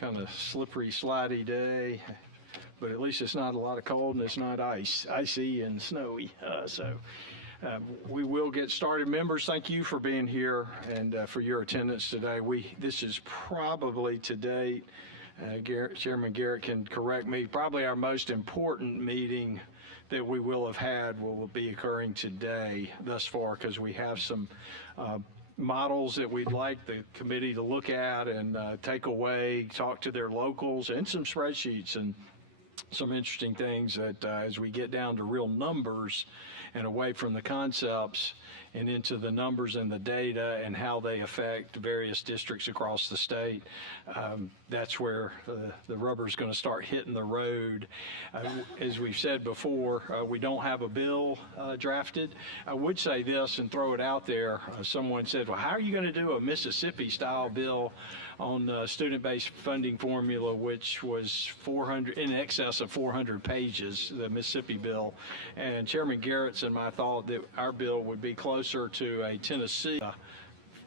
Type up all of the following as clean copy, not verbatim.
kind of slippery, slidey day, but at least it's not a lot of cold and it's not icy and snowy. We will get started. Members, thank you for being here and for your attendance today. This is probably to date, Chairman Garrett can correct me, probably our most important meeting that we will have had will be occurring today thus far, because we have some models that we'd like the committee to look at and take away, talk to their locals, and some spreadsheets and some interesting things that as we get down to real numbers and away from the concepts and into the numbers and the data and how they affect various districts across the state, that's where the rubber's going to start hitting the road. As we've said before, we don't have a bill drafted. I would say this and throw it out there. Someone said, well, how are you going to do a Mississippi-style bill on student-based funding formula, which was in excess of 400 pages, the Mississippi bill? And Chairman Garrett's and my thought that our bill would be closer to a Tennessee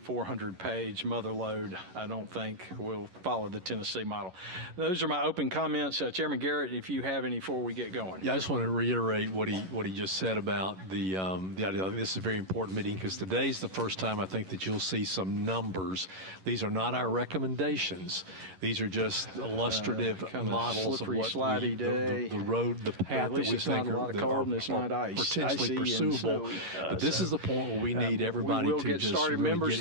400-page mother load. I don't think we'll follow the Tennessee model. Those are my open comments. Chairman Garrett, if you have any before we get going. Yeah, I just want to reiterate what he just said about the idea. This is a very important meeting because today's the first time I think that you'll see some numbers. These are not our recommendations. These are just illustrative models of what the road, the path that we think are potentially pursuable. But this is the point where we need everybody to just really get into the numbers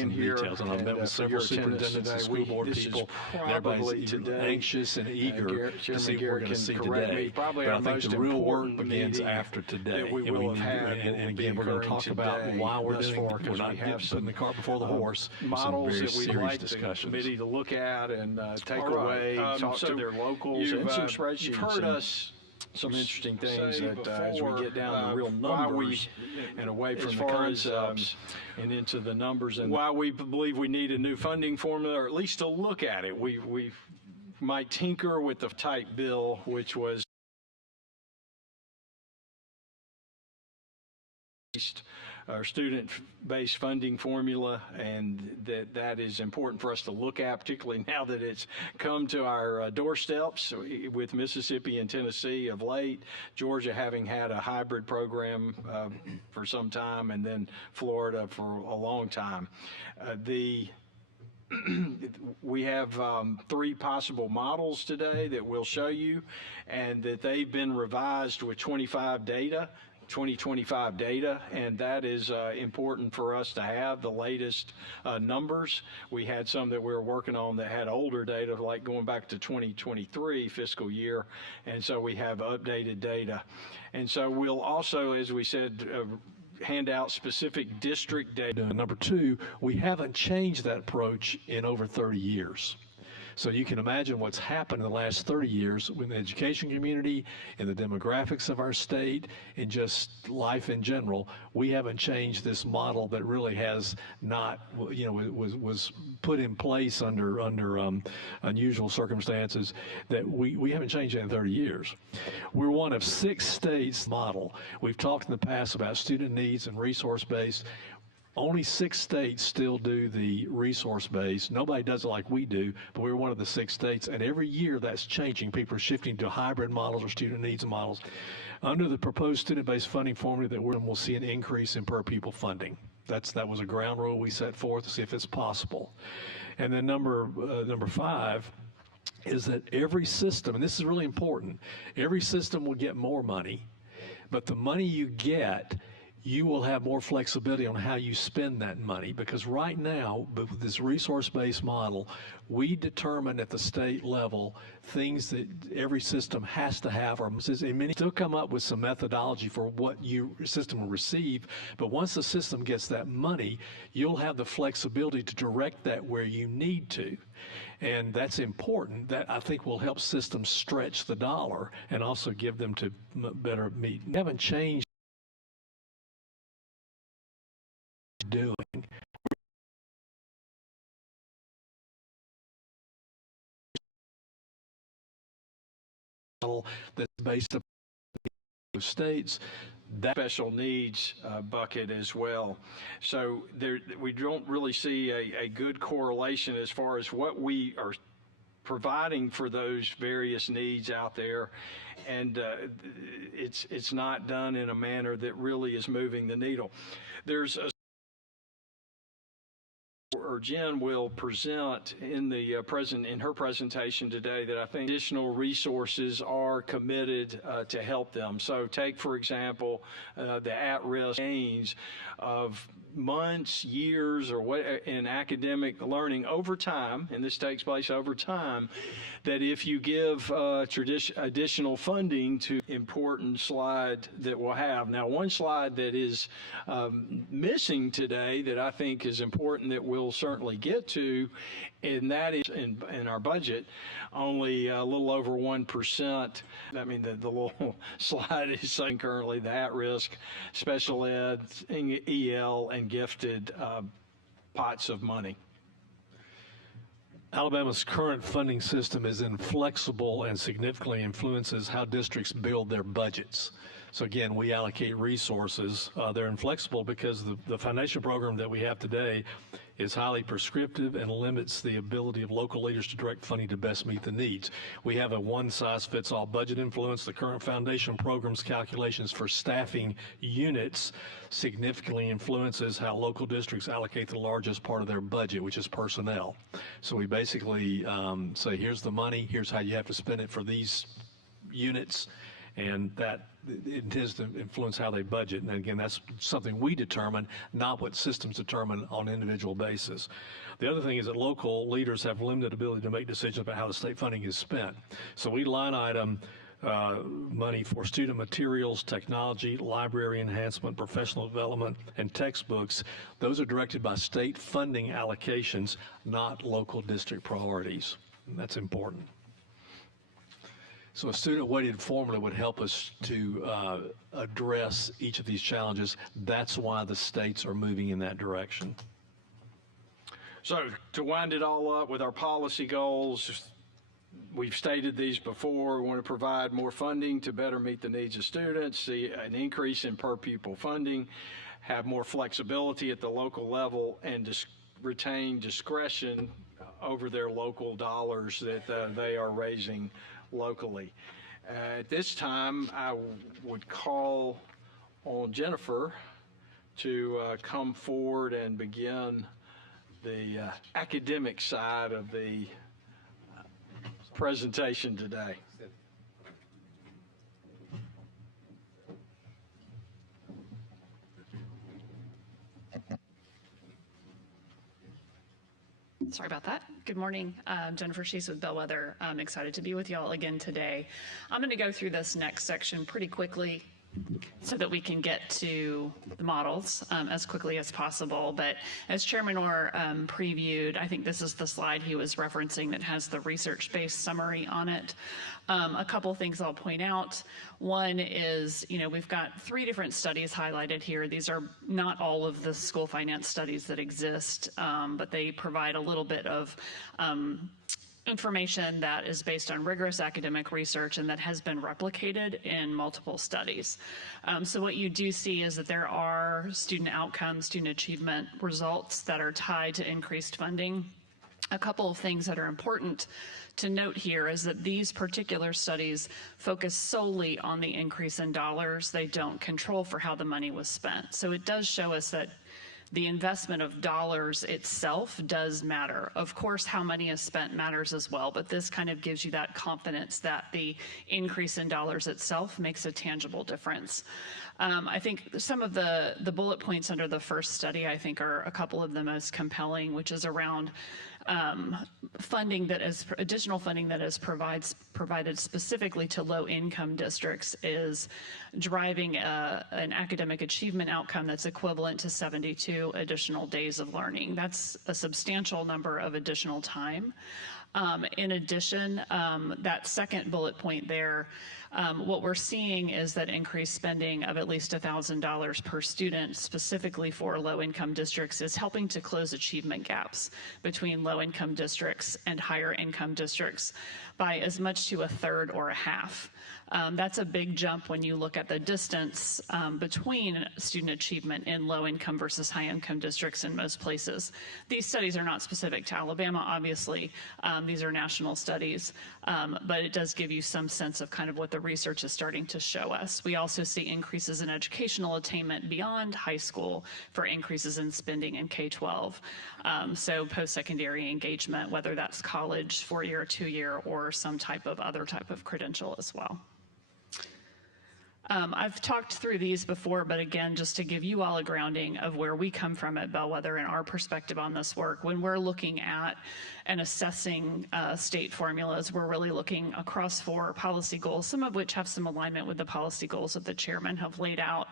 and details. And I've met with several superintendents and school board people. Everybody's anxious and eager to see what we're going to see today. But I think the real work begins after today. And again, we're going to talk about why we're doing it. We're not putting the cart before the horse. Models that we'd like the discussions. Committee to look at and take away, talk to their locals, and some spreadsheets. You've heard us some interesting things that as we get down to real numbers and away from the concepts and into the numbers, and why we believe we need a new funding formula, or at least to look at it. We might tinker with the type bill, which was our student-based funding formula, and that is important for us to look at, particularly now that it's come to our doorsteps with Mississippi and Tennessee of late, Georgia having had a hybrid program for some time, and then Florida for a long time. We have 3 possible models today that we'll show you, and that they've been revised with 2025 data, and that is important for us to have the latest numbers. We had some that we were working on that had older data, like going back to 2023 fiscal year, and so we have updated data. And so we'll also, as we said, hand out specific district data. Number 2, we haven't changed that approach in over 30 years. So you can imagine what's happened in the last 30 years with the education community and the demographics of our state and just life in general. We haven't changed this model that really has not, was put in place under unusual circumstances, that we haven't changed it in 30 years. We're one of 6 states model. We've talked in the past about student needs and resource-based. Only 6 states still do the resource base. Nobody does it like we do, but we're one of the 6 states, and every year that's changing. People are shifting to hybrid models or student needs models. Under the proposed student-based funding formula that we'll see an increase in per pupil funding. That was a ground rule we set forth to see if it's possible. And then number 5 is that every system, and this is really important, every system will get more money, but the money you get, you will have more flexibility on how you spend that money, because right now, with this resource-based model, we determine at the state level things that every system has to have, or many still come up with some methodology for what your system will receive, but once the system gets that money, you'll have the flexibility to direct that where you need to. And that's important. That, I think, will help systems stretch the dollar and also give them to better meet. We haven't changed doing. That's based upon the states. That special needs bucket as well. So we don't really see a good correlation as far as what we are providing for those various needs out there, and it's not done in a manner that really is moving the needle. There's a or Jen will present in the in her presentation today that I think additional resources are committed to help them. So take, for example, the at-risk gains of months, years, or what in academic learning over time, and this takes place over time, that if you give additional funding to important slide that we'll have. Now, one slide that is missing today that I think is important that we'll certainly get to, and that is in our budget, only a little over 1%. I mean, the little slide is saying currently the at-risk, special ed, EL, and gifted pots of money. Alabama's current funding system is inflexible and significantly influences how districts build their budgets. So again, we allocate resources. They're inflexible because the foundation program that we have today is highly prescriptive and limits the ability of local leaders to direct funding to best meet the needs. We have a one-size-fits-all budget influence. The current foundation program's calculations for staffing units significantly influences how local districts allocate the largest part of their budget, which is personnel. So we basically say, here's the money, here's how you have to spend it for these units, and that it tends to influence how they budget. And again, that's something we determine, not what systems determine on an individual basis. The other thing is that local leaders have limited ability to make decisions about how the state funding is spent. So we line item money for student materials, technology, library enhancement, professional development, and textbooks. Those are directed by state funding allocations, not local district priorities. And that's important. So a student-weighted formula would help us to address each of these challenges. That's why the states are moving in that direction. So to wind it all up with our policy goals, we've stated these before. We want to provide more funding to better meet the needs of students, see an increase in per pupil funding, have more flexibility at the local level, and retain discretion over their local dollars that they are raising locally. At this time, I would call on Jennifer to come forward and begin the academic side of the presentation today. Sorry about that. Good morning. Jennifer Shees with Bellwether. I'm excited to be with y'all again today. I'm going to go through this next section pretty quickly so that we can get to the models as quickly as possible. But as Chairman Orr previewed, I think this is the slide he was referencing that has the research-based summary on it. A couple things I'll point out. One is, we've got 3 different studies highlighted here. These are not all of the school finance studies that exist, but they provide a little bit of information that is based on rigorous academic research and that has been replicated in multiple studies. So what you do see is that there are student outcomes, student achievement results that are tied to increased funding. A couple of things that are important to note here is that these particular studies focus solely on the increase in dollars. They don't control for how the money was spent. So it does show us that the investment of dollars itself does matter. Of course, how money is spent matters as well, but this kind of gives you that confidence that the increase in dollars itself makes a tangible difference. I think some of the bullet points under the first study, I think, are a couple of the most compelling, which is around funding that is additional funding that is provided specifically to low-income districts is driving an academic achievement outcome that's equivalent to 72 additional days of learning. That's a substantial number of additional time. In addition, that second bullet point there, what we're seeing is that increased spending of at least $1,000 per student specifically for low-income districts is helping to close achievement gaps between low-income districts and higher-income districts by as much to 1/3 or 1/2. That's a big jump when you look at the distance between student achievement in low-income versus high-income districts in most places. These studies are not specific to Alabama, obviously. These are national studies, but it does give you some sense of kind of what the research is starting to show us. We also see increases in educational attainment beyond high school for increases in spending in K-12. So post-secondary engagement, whether that's college, 4-year, 2-year, or some type of other type of credential as well. I've talked through these before, but again, just to give you all a grounding of where we come from at Bellwether and our perspective on this work, when we're looking at and assessing state formulas, we're really looking across 4 policy goals, some of which have some alignment with the policy goals that the chairman have laid out.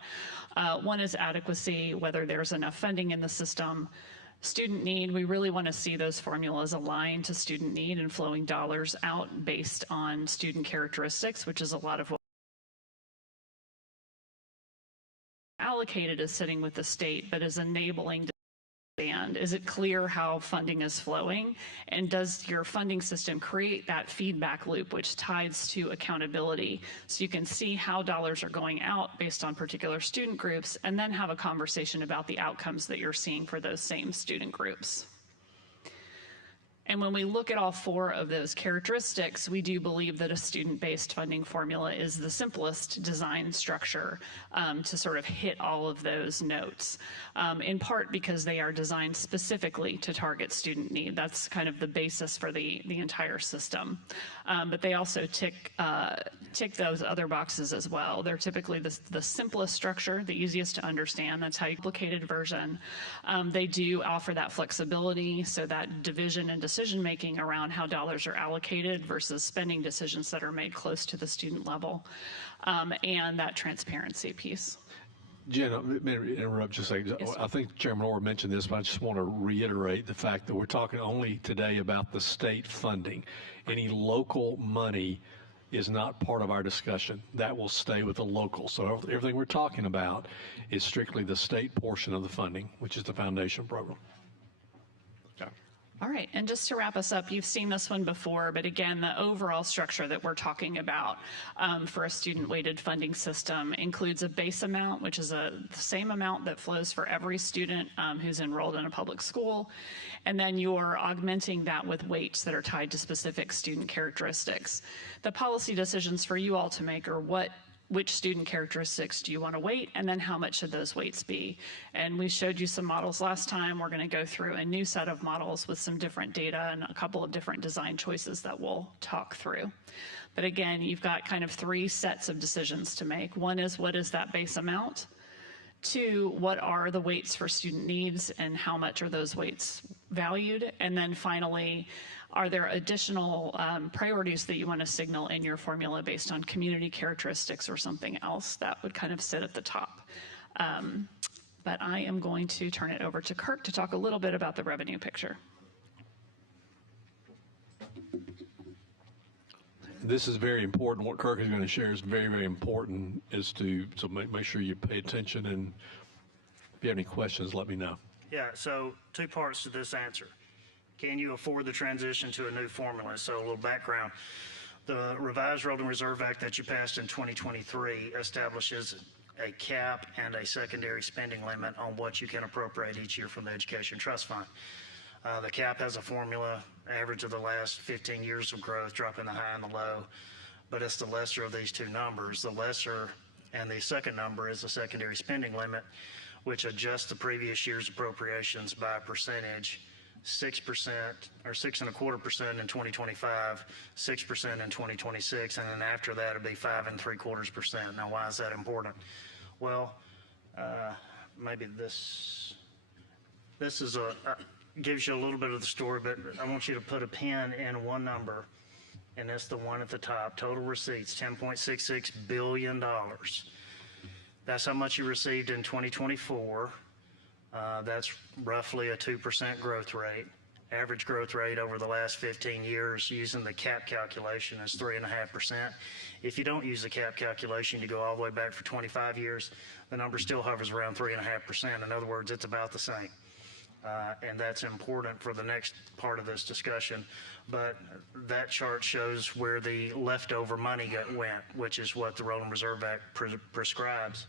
One is adequacy, whether there's enough funding in the system. Student need, we really want to see those formulas aligned to student need and flowing dollars out based on student characteristics, which is a lot of what allocated is sitting with the state, but is enabling to understand. Is it clear how funding is flowing? And does your funding system create that feedback loop which ties to accountability? So you can see how dollars are going out based on particular student groups and then have a conversation about the outcomes that you're seeing for those same student groups. And when we look at all 4 of those characteristics, we do believe that a student-based funding formula is the simplest design structure to sort of hit all of those notes, in part because they are designed specifically to target student need. That's kind of the basis for the entire system. But they also tick those other boxes as well. They're typically the simplest structure, the easiest to understand. That's how you duplicated version. They do offer that flexibility, so that division and decision-making around how dollars are allocated versus spending decisions that are made close to the student level, and that transparency piece. Jen, may I interrupt just a second? Yes, I think Chairman Orr mentioned this, but I just want to reiterate the fact that we're talking only today about the state funding. Any local money is not part of our discussion. That will stay with the local. So everything we're talking about is strictly the state portion of the funding, which is the foundation program. All right, and just to wrap us up, you've seen this one before, but again, the overall structure that we're talking about for a student-weighted funding system includes a base amount, which is the same amount that flows for every student who's enrolled in a public school, and then you're augmenting that with weights that are tied to specific student characteristics. The policy decisions for you all to make are which student characteristics do you want to weight, and then how much should those weights be? And we showed you some models last time. We're going to go through a new set of models with some different data and a couple of different design choices that we'll talk through. But again, you've got kind of 3 sets of decisions to make. One is, what is that base amount? 2, what are the weights for student needs and how much are those weights valued? And then finally, are there additional priorities that you want to signal in your formula based on community characteristics or something else that would kind of sit at the top? But I am going to turn it over to Kirk to talk a little bit about the revenue picture. This is very important. What Kirk is going to share is very, very important, so make sure you pay attention, and if you have any questions, let me know. Yeah, so 2 parts to this answer. Can you afford the transition to a new formula? So a little background. The Revised Rolling Reserve Act that you passed in 2023 establishes a cap and a secondary spending limit on what you can appropriate each year from the Education Trust Fund. The cap has a formula, average of the last 15 years of growth, dropping the high and the low, but it's the lesser of these 2 numbers. The lesser and the second number is the secondary spending limit, which adjusts the previous year's appropriations by a percentage, 6% or 6.25% in 2025, 6% in 2026, and then after that it'll be 5.75%. Now, why is that important? Well, maybe this is gives you a little bit of the story, but I want you to put a pin in one number, and that's the one at the top. Total receipts, $10.66 billion. That's how much you received in 2024. That's roughly a 2% growth rate. Average growth rate over the last 15 years using the cap calculation is 3.5%. If you don't use the cap calculation, you go all the way back for 25 years, the number still hovers around 3.5%. In other words, it's about the same. and that's important for the next part of this discussion. But that chart shows where the leftover money went, which is what the Rolling Reserve Act prescribes.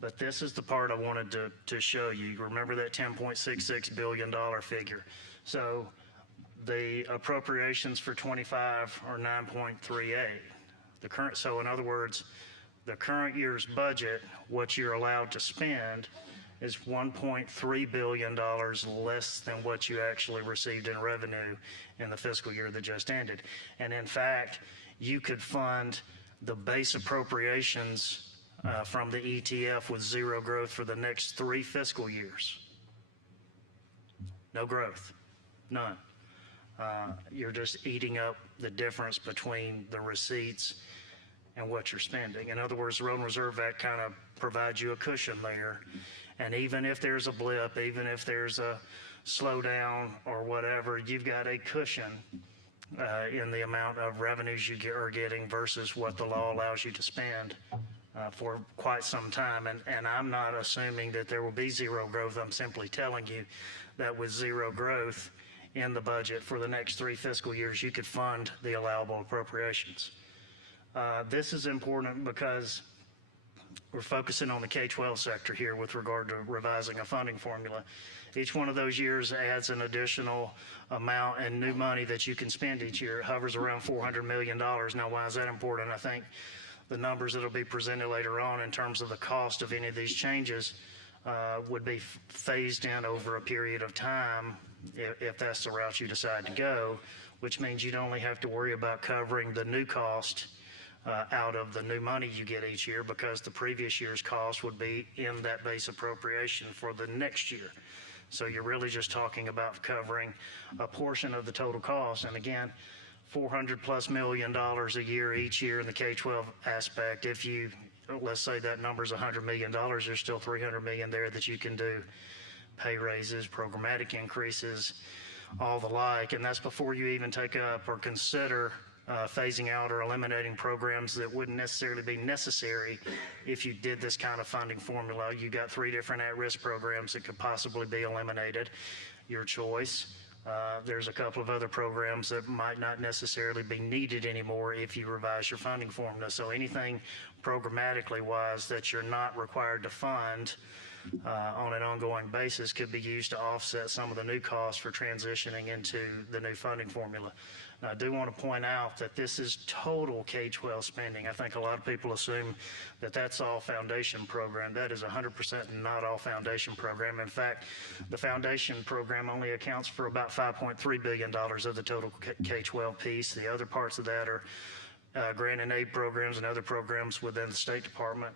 But this is the part I wanted to show you. Remember that $10.66 billion figure. So the appropriations for 25 are 9.38. So in other words, the current year's budget, what you're allowed to spend, is $1.3 billion less than what you actually received in revenue in the fiscal year that just ended. And in fact, you could fund the base appropriations from the ETF with zero growth for the next 3 fiscal years. No growth, none. You're just eating up the difference between the receipts and what you're spending. In other words, the Rolling Reserve Act kind of provides you a cushion there. And even if there's a blip, even if there's a slowdown or whatever, you've got a cushion in the amount of revenues you are getting versus what the law allows you to spend for quite some time. And I'm not assuming that there will be zero growth. I'm simply telling you that with zero growth in the budget for the next 3 fiscal years, you could fund the allowable appropriations. This is important because we're focusing on the K-12 sector here with regard to revising a funding formula. Each one of those years adds an additional amount and new money that you can spend each year. It hovers around $400 million. Now, why is that important? I think the numbers that will be presented later on in terms of the cost of any of these changes would be phased in over a period of time if that's the route you decide to go, which means you'd only have to worry about covering the new cost out of the new money you get each year, because the previous year's cost would be in that base appropriation for the next year. So you're really just talking about covering a portion of the total cost. And again, $400+ million a year each year in the K-12 aspect. If you, let's say that number's $100 million, there's still $300 million there that you can do pay raises, programmatic increases, all the like. And that's before you even take up or consider phasing out or eliminating programs that wouldn't necessarily be necessary if you did this kind of funding formula. You got 3 different at-risk programs that could possibly be eliminated. Your choice. There's a couple of other programs that might not necessarily be needed anymore if you revise your funding formula. So anything programmatically wise that you're not required to fund on an ongoing basis could be used to offset some of the new costs for transitioning into the new funding formula. Now, I do want to point out that this is total K-12 spending. I think a lot of people assume that that's all foundation program. That is 100% not all foundation program. In fact, the foundation program only accounts for about $5.3 billion of the total K-12 piece. The other parts of that are grant and aid programs and other programs within the State Department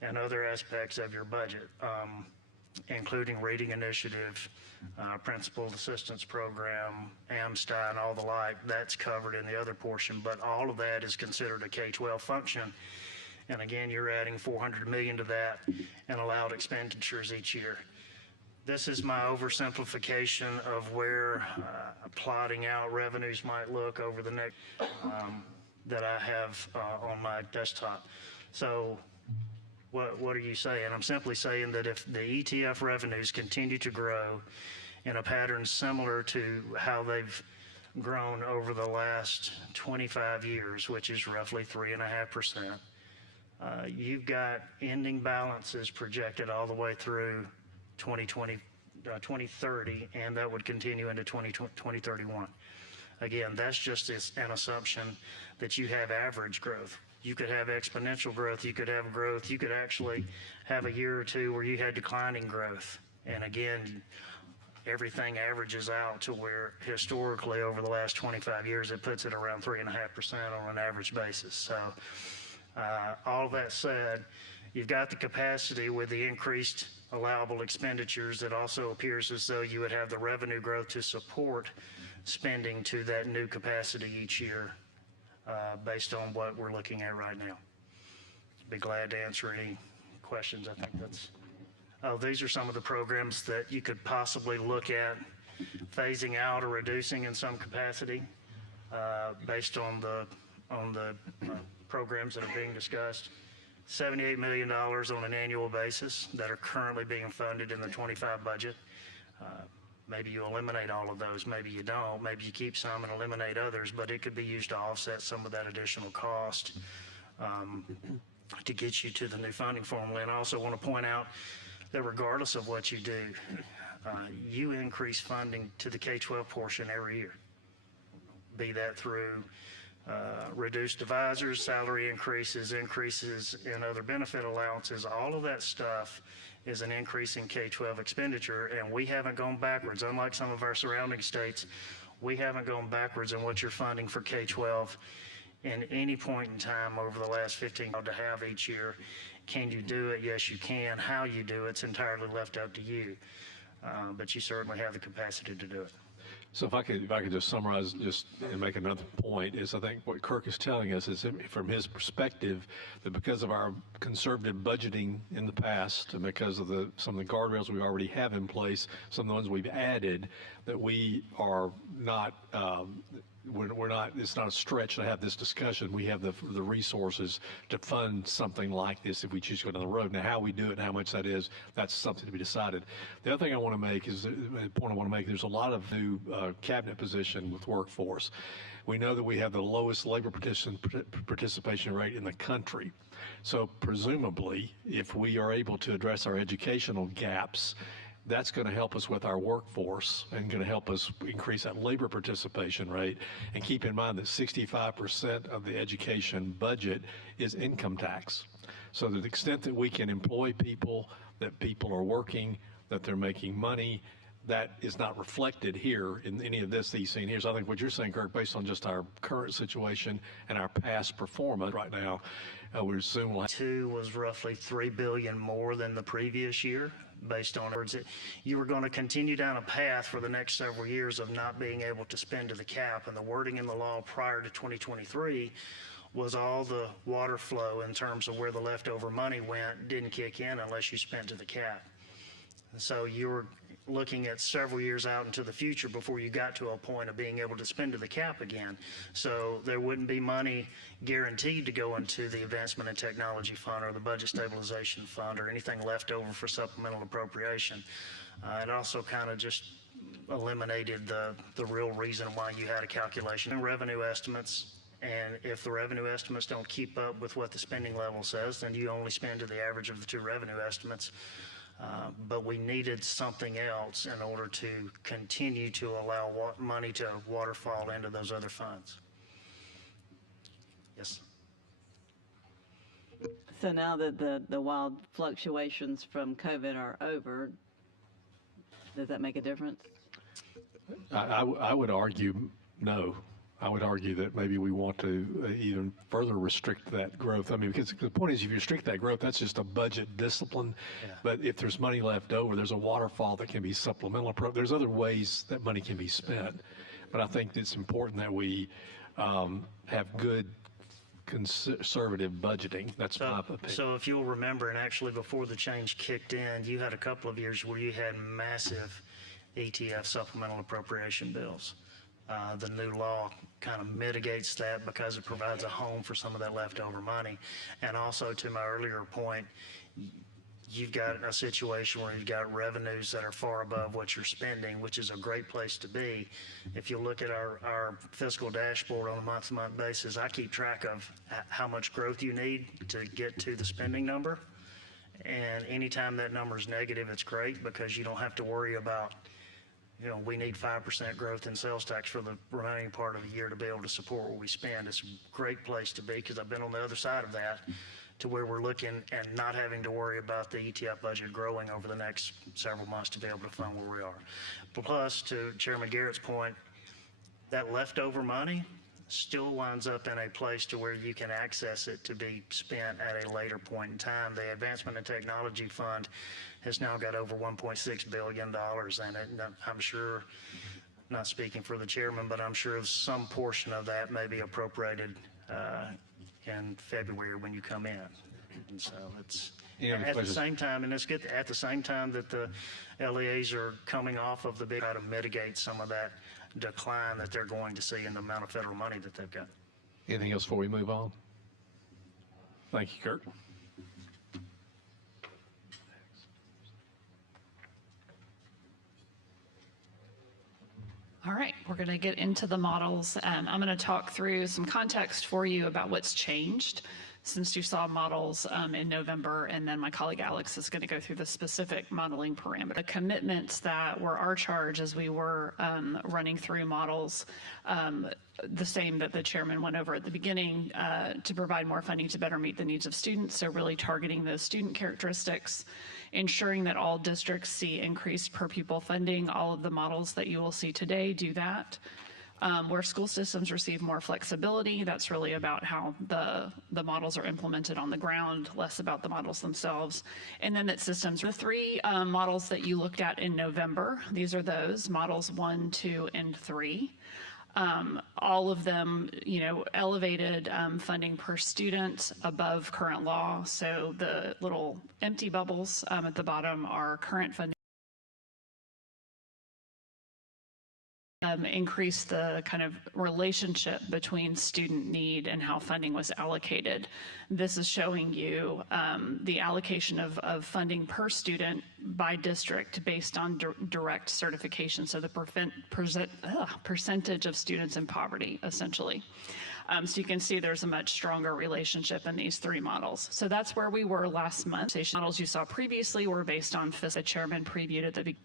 and other aspects of your budget, including Reading Initiative, Principal Assistance Program, AMSTI, and all the like. That's covered in the other portion, but all of that is considered a K-12 function. And again, you're adding $400 million to that and allowed expenditures each year. This is my oversimplification of where plotting out revenues might look over the next that I have on my desktop. So what are you saying? I'm simply saying that if the ETF revenues continue to grow in a pattern similar to how they've grown over the last 25 years, which is roughly 3.5%, you've got ending balances projected all the way through 2030, and that would continue into 2031. Again, that's just an assumption that you have average growth. You could have exponential growth, you could have growth, you could actually have a year or two where you had declining growth. And again, everything averages out to where historically over the last 25 years, it puts it around 3.5% on an average basis. So all of that said, you've got the capacity with the increased allowable expenditures that also appears as though you would have the revenue growth to support spending to that new capacity each year. Based on what we're looking at right now. Be glad to answer any questions. I think that's, these are some of the programs that you could possibly look at phasing out or reducing in some capacity based on the programs that are being discussed. $78 million on an annual basis that are currently being funded in the 25 budget. Maybe you eliminate all of those, maybe you don't, maybe you keep some and eliminate others, but it could be used to offset some of that additional cost to get you to the new funding formula. And I also want to point out that regardless of what you do, you increase funding to the K-12 portion every year, be that through reduced divisors, salary increases, increases in other benefit allowances. All of that stuff is an increase in K-12 expenditure, and we haven't gone backwards. Unlike some of our surrounding states, we haven't gone backwards in what you're funding for K-12 in any point in time over the last 15 to have each year. Can you do it? Yes, you can. How you do it's entirely left up to you, but you certainly have the capacity to do it. So if I could just summarize and make another point is I think what Kirk is telling us is from his perspective that because of our conservative budgeting in the past and because of some of the guardrails we already have in place, some of the ones we've added, that we are not we're not, it's not a stretch to have this discussion. We have the resources to fund something like this if we choose to go down the road. Now, how we do it and how much that is, that's something to be decided. The other thing I want to make is, the point I want to make, there's a lot of new cabinet position with workforce. We know that we have the lowest labor participation rate in the country. So presumably, if we are able to address our educational gaps, that's going to help us with our workforce and going to help us increase that labor participation rate. And keep in mind that 65% of the education budget is income tax. So to the extent that we can employ people, that people are working, that they're making money, that is not reflected here in any of this that you've seen here. So I think what you're saying, Kirk, based on just our current situation and our past performance right now, we assume we'll have... Two was roughly $3 billion more than the previous year. Based on words that you were going to continue down a path for the next several years of not being able to spend to the cap, and the wording in the law prior to 2023 was all the water flow in terms of where the leftover money went didn't kick in unless you spent to the cap. And so you were looking at several years out into the future before you got to a point of being able to spend to the cap again. So there wouldn't be money guaranteed to go into the Advancement and Technology Fund or the Budget Stabilization Fund or anything left over for supplemental appropriation. It also kind of just eliminated the real reason why you had a calculation in revenue estimates. And if the revenue estimates don't keep up with what the spending level says, then you only spend to the average of the two revenue estimates. But we needed something else in order to continue to allow money to waterfall into those other funds. Yes. So now that the wild fluctuations from COVID are over, does that make a difference? I would argue no. I would argue that maybe we want to even further restrict that growth. I mean, because the point is, if you restrict that growth, that's just a budget discipline. Yeah. But if there's money left over, there's a waterfall that can be supplemental. There's other ways that money can be spent. But I think it's important that we have good conservative budgeting. That's my opinion. So if you'll remember, and actually before the change kicked in, you had a couple of years where you had massive ETF supplemental appropriation bills. The new law kind of mitigates that because it provides a home for some of that leftover money. And also, to my earlier point, you've got a situation where you've got revenues that are far above what you're spending, which is a great place to be. If you look at our fiscal dashboard on a month-to-month basis, I keep track of how much growth you need to get to the spending number. And anytime that number is negative, it's great because you don't have to worry about, we need 5% growth in sales tax for the remaining part of the year to be able to support what we spend. It's a great place to be because I've been on the other side of that to where we're looking and not having to worry about the ETF budget growing over the next several months to be able to fund where we are. Plus, to Chairman Garrett's point, that leftover money still winds up in a place to where you can access it to be spent at a later point in time. The Advancement and Technology Fund has now got over $1.6 billion in it. I'm sure, not speaking for the chairman, but I'm sure some portion of that may be appropriated in February when you come in. And so it's at the same time, and it's good at the same time that the LEAs are coming off of the big try to mitigate some of that decline that they're going to see in the amount of federal money that they've got. Anything else before we move on? Thank you, Kurt. All right, we're going to get into the models. I'm going to talk through some context for you about what's changed since you saw models in November, and then my colleague Alex is going to go through the specific modeling parameters. The commitments that were our charge as we were running through models, the same that the chairman went over at the beginning, to provide more funding to better meet the needs of students, so really targeting those student characteristics, ensuring that all districts see increased per pupil funding. All of the models that you will see today do that. Where school systems receive more flexibility, that's really about how the models are implemented on the ground, less about the models themselves. And then that systems, the three models that you looked at in November, these are those, models 1, 2, and 3. All of them, elevated funding per student above current law. So the little empty bubbles at the bottom are current funding. Increase the kind of relationship between student need and how funding was allocated. This is showing you the allocation of funding per student by district based on direct certification, so the percentage of students in poverty, essentially. So you can see there's a much stronger relationship in these three models. So that's where we were last month. The models you saw previously were based on the chairman previewed at the beginning.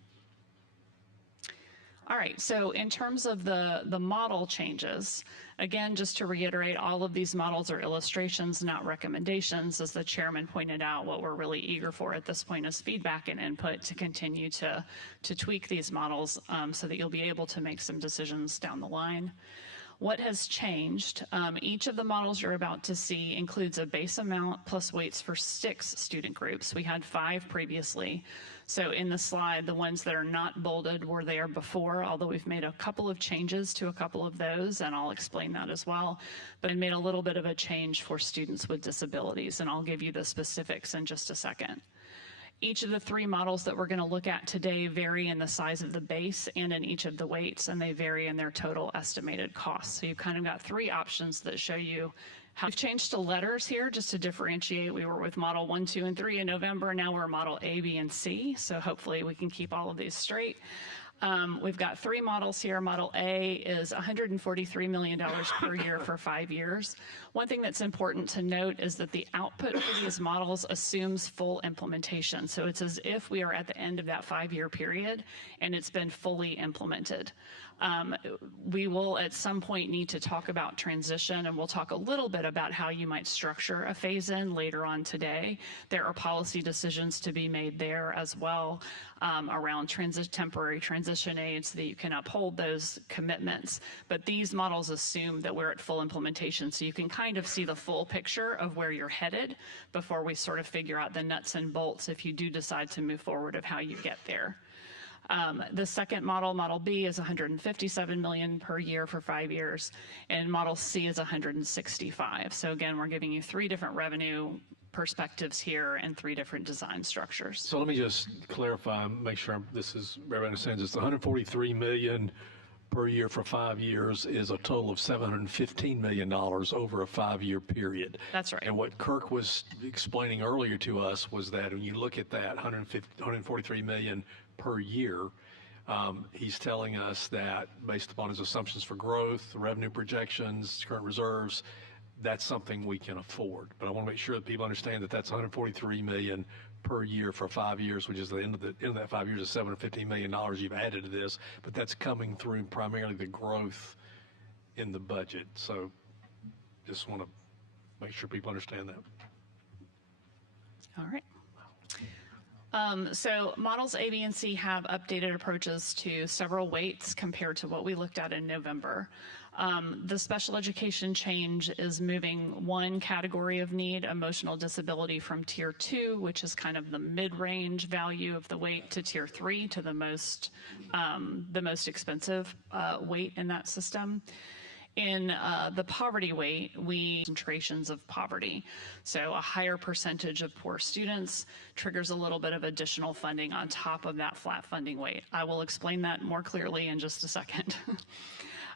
All right, so in terms of the model changes, again, just to reiterate, all of these models are illustrations, not recommendations. As the chairman pointed out, what we're really eager for at this point is feedback and input to continue to tweak these models so that you'll be able to make some decisions down the line. What has changed? Each of the models you're about to see includes a base amount plus weights for 6 student groups. We had 5 previously. So in the slide, the ones that are not bolded were there before, although we've made a couple of changes to a couple of those, and I'll explain that as well. But it made a little bit of a change for students with disabilities, and I'll give you the specifics in just a second. Each of the 3 models that we're going to look at today vary in the size of the base and in each of the weights, and they vary in their total estimated costs. So you've kind of got 3 options that show you how we've changed to letters here just to differentiate. We were with model 1, 2, and 3 in November. Now we're model A, B, and C. So hopefully we can keep all of these straight. We've got 3 models here. Model A is $143 million per year for 5 years. One thing that's important to note is that the output for these models assumes full implementation. So it's as if we are at the end of that 5-year period and it's been fully implemented. We will at some point need to talk about transition, and we'll talk a little bit about how you might structure a phase-in later on today. There are policy decisions to be made there as well around temporary transition aids so that you can uphold those commitments. But these models assume that we're at full implementation, so you can kind of see the full picture of where you're headed before we sort of figure out the nuts and bolts if you do decide to move forward of how you get there. The second model, Model B, is $157 million per year for 5 years, and Model C is $165. So again, we're giving you 3 different revenue perspectives here and 3 different design structures. So let me just clarify, make sure this is everybody understands. It's $143 million per year for 5 years is a total of $715 million over a 5-year period. That's right. And what Kirk was explaining earlier to us was that when you look at that $143 million per year, he's telling us that based upon his assumptions for growth, revenue projections, current reserves, that's something we can afford. But I want to make sure that people understand that that's $143 million per year for 5 years, which is the end of that 5 years is $715 million you've added to this, but that's coming through primarily the growth in the budget. So just want to make sure people understand that. All right. So models A, B, and C have updated approaches to several weights compared to what we looked at in November. The special education change is moving one category of need, emotional disability, from tier 2, which is kind of the mid-range value of the weight, to tier 3, to the most expensive weight in that system. In the poverty weight, concentrations of poverty. So a higher percentage of poor students triggers a little bit of additional funding on top of that flat funding weight. I will explain that more clearly in just a second.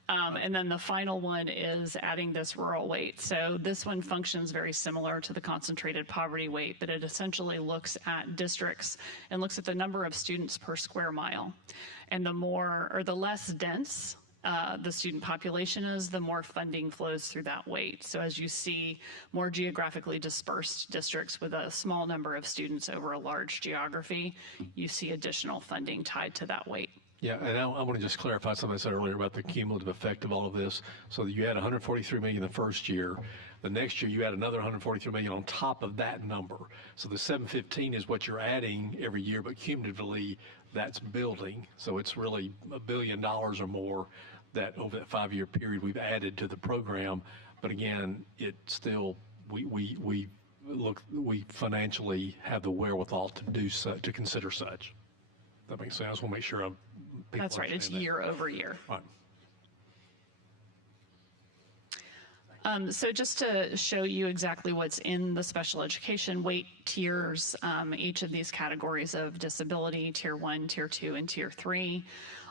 And then the final one is adding this rural weight. So this one functions very similar to the concentrated poverty weight, but it essentially looks at districts and looks at the number of students per square mile. And the more or the less dense the student population is, the more funding flows through that weight. So as you see more geographically dispersed districts with a small number of students over a large geography, you see additional funding tied to that weight. Yeah, and I want to just clarify something I said earlier about the cumulative effect of all of this. So you had 143 million the first year. The next year you add another 143 million on top of that number. So the 715 is what you're adding every year, but cumulatively that's building. So it's really $1 billion or more that over that 5-year period we've added to the program. But again, it still we financially have the wherewithal to do so, to consider such. That makes sense. We'll make sure That's right. It's year over year. Right. So just to show you exactly what's in the special education weight tiers, each of these categories of disability, tier 1, tier 2, and tier 3.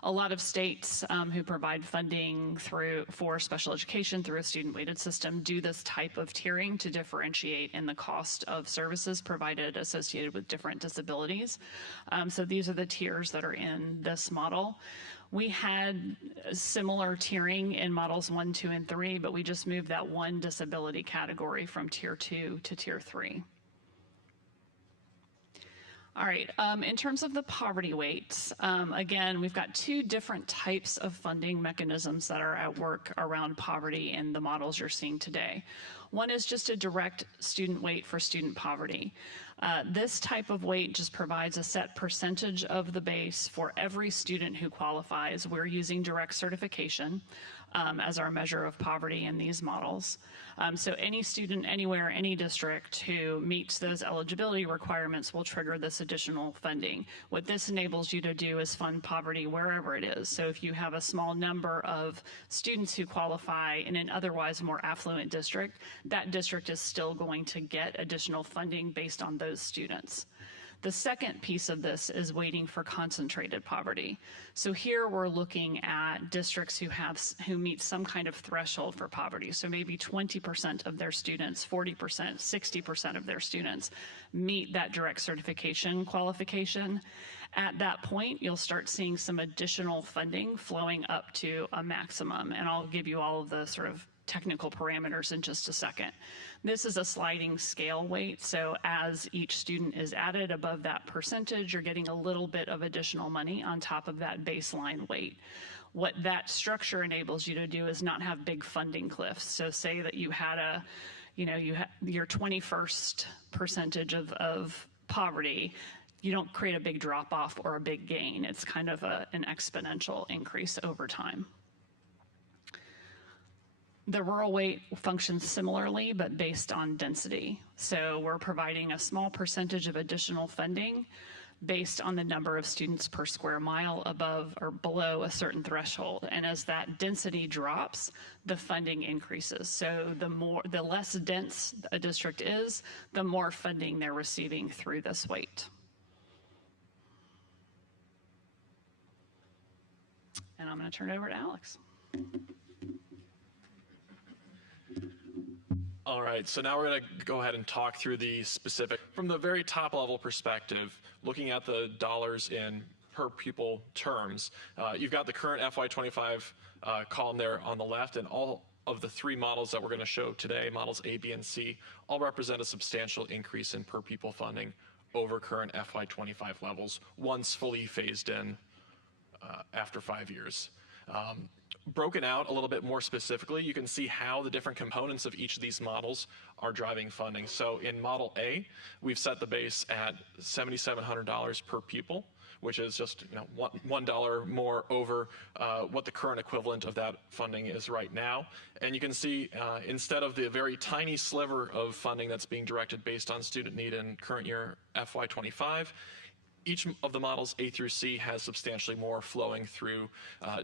A lot of states who provide funding for special education through a student-weighted system do this type of tiering to differentiate in the cost of services provided associated with different disabilities. So these are the tiers that are in this model. We had similar tiering in models 1, 2, and 3, but we just moved that one disability category from tier 2 to tier 3. All right, in terms of the poverty weights, again, we've got two different types of funding mechanisms that are at work around poverty in the models you're seeing today. One is just a direct student weight for student poverty. This type of weight just provides a set percentage of the base for every student who qualifies. We're using direct certification as our measure of poverty in these models. So any student anywhere, any district who meets those eligibility requirements will trigger this additional funding. What this enables you to do is fund poverty wherever it is. So if you have a small number of students who qualify in an otherwise more affluent district, that district is still going to get additional funding based on those students. The second piece of this is weighting for concentrated poverty. So here we're looking at districts who meet some kind of threshold for poverty. So maybe 20% of their students, 40%, 60% of their students meet that direct certification qualification. At that point, you'll start seeing some additional funding flowing up to a maximum. And I'll give you all of the sort of technical parameters in just a second. This is a sliding scale weight, so as each student is added above that percentage, you're getting a little bit of additional money on top of that baseline weight. What that structure enables you to do is not have big funding cliffs. So say that you had your 21st percentage of poverty, you don't create a big drop off or a big gain. It's kind of an exponential increase over time. The rural weight functions similarly, but based on density. So we're providing a small percentage of additional funding based on the number of students per square mile above or below a certain threshold. And as that density drops, the funding increases. So the less dense a district is, the more funding they're receiving through this weight. And I'm going to turn it over to Alex. All right, so now we're going to go ahead and talk through the specific, from the very top level perspective, looking at the dollars in per pupil terms. You've got the current FY25 column there on the left, and all of the three models that we're going to show today, models A, B, and C, all represent a substantial increase in per pupil funding over current FY25 levels once fully phased in after 5 years. Broken out a little bit more specifically, you can see how the different components of each of these models are driving funding. So in Model A, we've set the base at $7,700 per pupil, which is just $1 more over what the current equivalent of that funding is right now. And you can see instead of the very tiny sliver of funding that's being directed based on student need in current year FY25, each of the models A through C has substantially more flowing through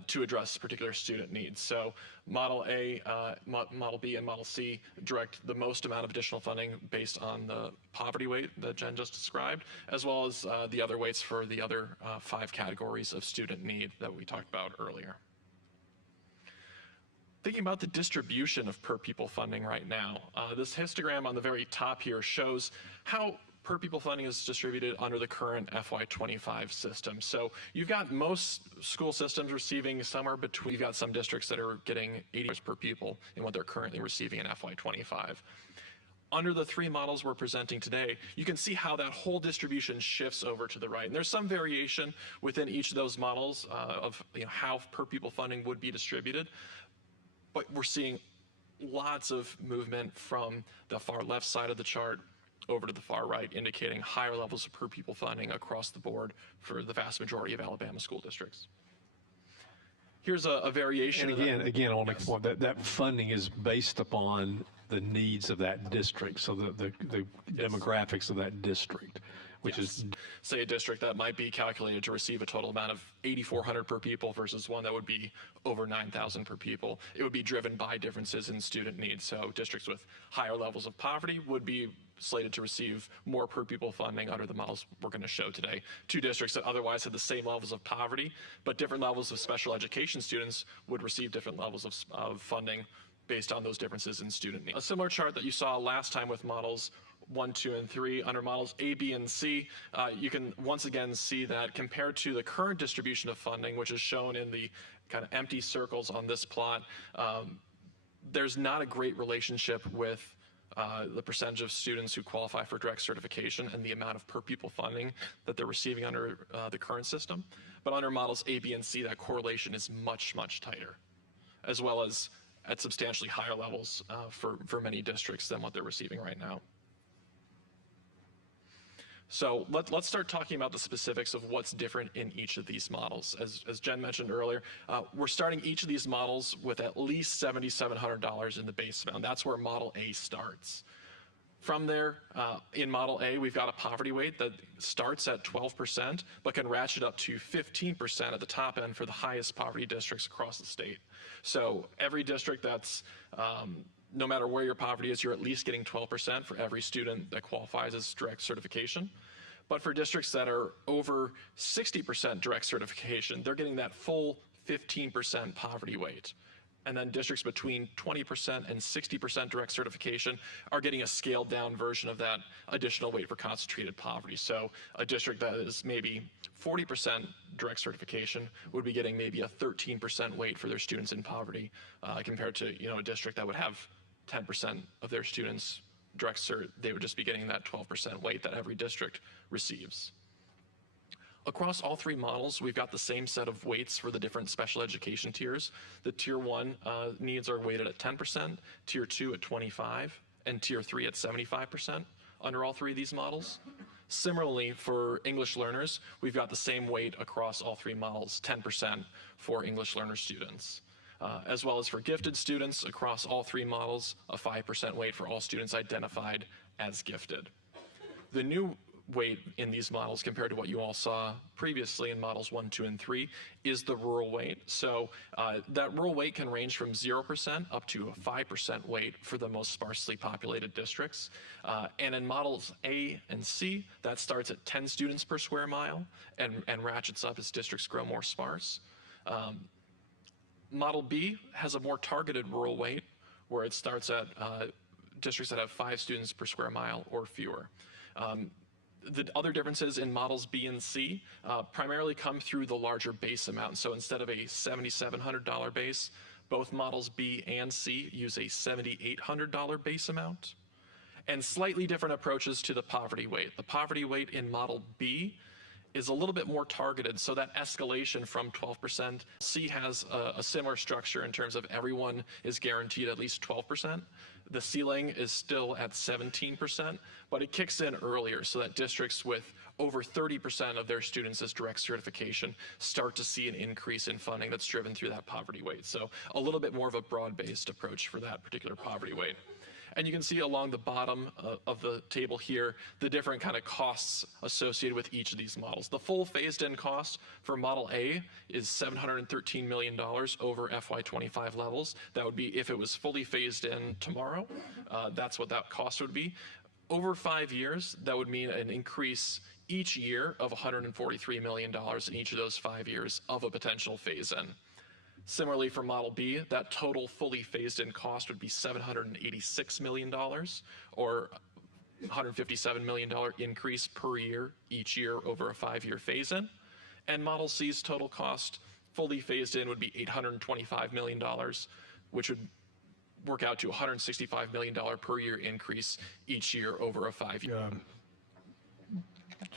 to address particular student needs. So Model A, Model B, and Model C direct the most amount of additional funding based on the poverty weight that Jen just described, as well as the other weights for the other 5 categories of student need that we talked about earlier. Thinking about the distribution of per pupil funding right now, this histogram on the very top here shows how per pupil funding is distributed under the current FY25 system. So you've got most school systems receiving somewhere between, you've got some districts that are getting $80 per pupil in what they're currently receiving in FY25. Under the three models we're presenting today, you can see how that whole distribution shifts over to the right. And there's some variation within each of those models of how per pupil funding would be distributed. But we're seeing lots of movement from the far left side of the chart over to the far right, indicating higher levels of per pupil funding across the board for the vast majority of Alabama school districts. Here's a variation. And again, on that funding is based upon the needs of that district, so the demographics of that district, which is, say, a district that might be calculated to receive a total amount of 8,400 per pupil versus one that would be over 9,000 per pupil. It would be driven by differences in student needs. So districts with higher levels of poverty would be slated to receive more per pupil funding under the models we're going to show today. Two districts that otherwise had the same levels of poverty, but different levels of special education students would receive different levels of funding based on those differences in student needs. A similar chart that you saw last time with models 1, 2, and 3. Under models A, B, and C, you can once again see that compared to the current distribution of funding, which is shown in the kind of empty circles on this plot, there's not a great relationship with the percentage of students who qualify for direct certification and the amount of per pupil funding that they're receiving under the current system. But under models A, B, and C, that correlation is much, much tighter, as well as at substantially higher levels for many districts than what they're receiving right now. So let's start talking about the specifics of what's different in each of these models. As Jen mentioned earlier, we're starting each of these models with at least $7,700 in the base amount. That's where Model A starts. From there, in Model A, we've got a poverty weight that starts at 12%, but can ratchet up to 15% at the top end for the highest poverty districts across the state. So every district that's no matter where your poverty is, you're at least getting 12% for every student that qualifies as direct certification. But for districts that are over 60% direct certification, they're getting that full 15% poverty weight. And then districts between 20% and 60% direct certification are getting a scaled down version of that additional weight for concentrated poverty. So a district that is maybe 40% direct certification would be getting maybe a 13% weight for their students in poverty, compared to a district that would have 10% of their students direct cert. They would just be getting that 12% weight that every district receives. Across all three models, we've got the same set of weights for the different special education tiers. The Tier 1 needs are weighted at 10%, Tier 2 at 25%, and Tier 3 at 75% under all three of these models. Similarly, for English learners, we've got the same weight across all three models, 10% for English learner students. As well as for gifted students across all three models, a 5% weight for all students identified as gifted. The new weight in these models compared to what you all saw previously in models 1, 2, and 3 is the rural weight. So that rural weight can range from 0% up to a 5% weight for the most sparsely populated districts. And in models A and C, that starts at 10 students per square mile and ratchets up as districts grow more sparse. Model B has a more targeted rural weight where it starts at districts that have 5 students per square mile or fewer. The other differences in models B and C primarily come through the larger base amount. So instead of a $7,700 base, both models B and C use a $7,800 base amount. And slightly different approaches to the poverty weight. The poverty weight in model B is a little bit more targeted, so that escalation from 12%. C has a similar structure in terms of everyone is guaranteed at least 12%. The ceiling is still at 17%, but it kicks in earlier so that districts with over 30% of their students as direct certification start to see an increase in funding that's driven through that poverty weight. So a little bit more of a broad-based approach for that particular poverty weight. And you can see along the bottom of the table here, the different kind of costs associated with each of these models. The full phased-in cost for Model A is $713 million over FY25 levels. That would be if it was fully phased in tomorrow. That's what that cost would be. Over 5 years, that would mean an increase each year of $143 million in each of those 5 years of a potential phase-in. Similarly, for Model B, that total fully phased-in cost would be $786 million, or $157 million increase per year, each year over a 5-year phase-in. And Model C's total cost, fully phased in, would be $825 million, which would work out to $165 million per year increase each year over a 5-year.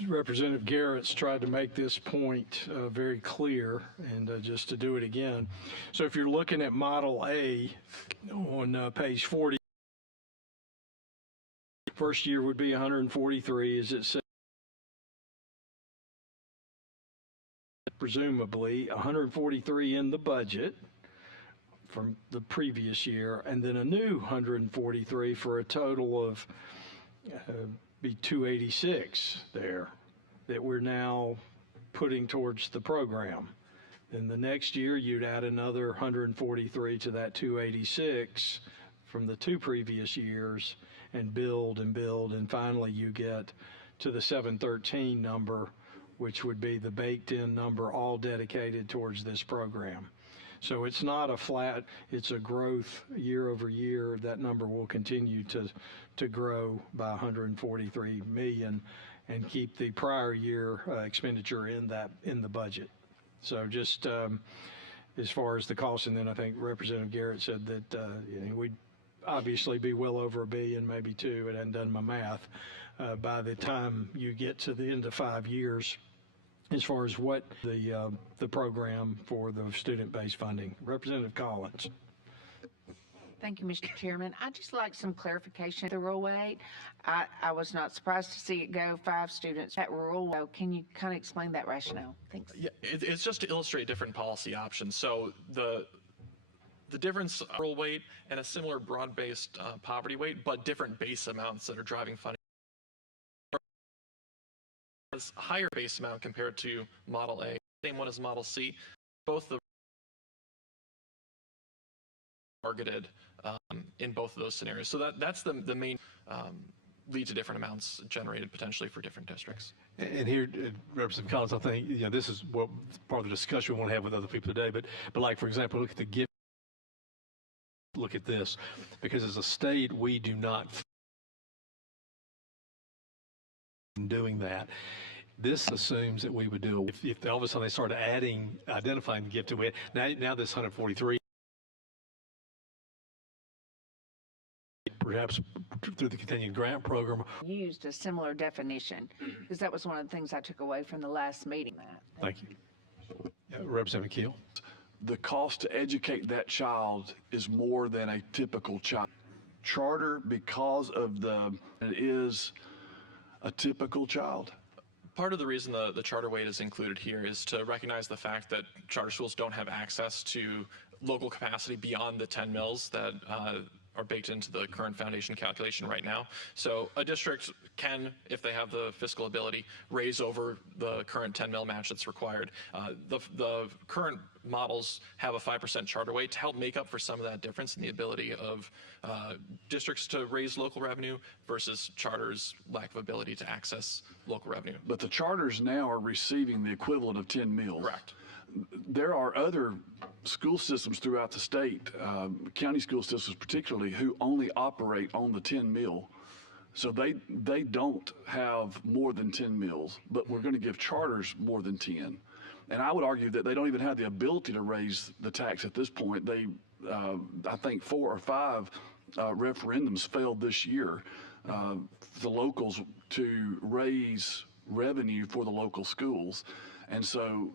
Representative Garrett's tried to make this point very clear, and just to do it again. So if you're looking at Model A on page 40, first year would be 143, as it says. Presumably 143 in the budget from the previous year, and then a new 143 for a total of be 286 there that we're now putting towards the program. Then the next year you'd add another 143 to that 286 from the 2 previous years and build, and finally you get to the 713 number, which would be the baked-in number all dedicated towards this program. So it's not a flat, it's a growth year over year. That number will continue to grow by 143 million and keep the prior year expenditure in the budget. So just as far as the cost, and then I think Representative Garrett said that we'd obviously be well over $1 billion, maybe 2. I hadn't done my math. By the time you get to the end of 5 years, as far as what the program for the student-based funding. Representative Collins. Thank you, Mr. Chairman. I'd just like some clarification. The rural aid, I was not surprised to see it go 5 students at rural. Can you kind of explain that rationale? Thanks. Yeah, it's just to illustrate different policy options. So the difference, rural weight and a similar broad-based poverty weight, but different base amounts that are driving funding. Higher base amount compared to Model A, same one as Model C. Both the targeted in both of those scenarios. So that's the main lead to different amounts generated potentially for different districts. And here, Representative Collins, I think this is what part of the discussion we want to have with other people today. But like, for example, look at the gift. Look at this, because as a state, we do not doing that. This assumes that we would do, if all of a sudden they started identifying the gift to it, now this 143, perhaps through the continuing grant program. Used a similar definition, because that was one of the things I took away from the last meeting. Thank you. Representative Keel. The cost to educate that child is more than a typical child. Charter, because of it is a typical child. Part of the reason the charter weight is included here is to recognize the fact that charter schools don't have access to local capacity beyond the 10 mils that are baked into the current foundation calculation right now. So a district can, if they have the fiscal ability, raise over the current 10 mil match that's required. The current models have a 5% charter weight to help make up for some of that difference in the ability of districts to raise local revenue versus charters' lack of ability to access local revenue. But the charters now are receiving the equivalent of 10 mils. Correct. There are other school systems throughout the state, county school systems particularly, who only operate on the 10 mil. So they don't have more than 10 mils, but we're going to give charters more than 10. And I would argue that they don't even have the ability to raise the tax at this point. They, I think 4 or 5 referendums failed this year, the locals to raise revenue for the local schools. And so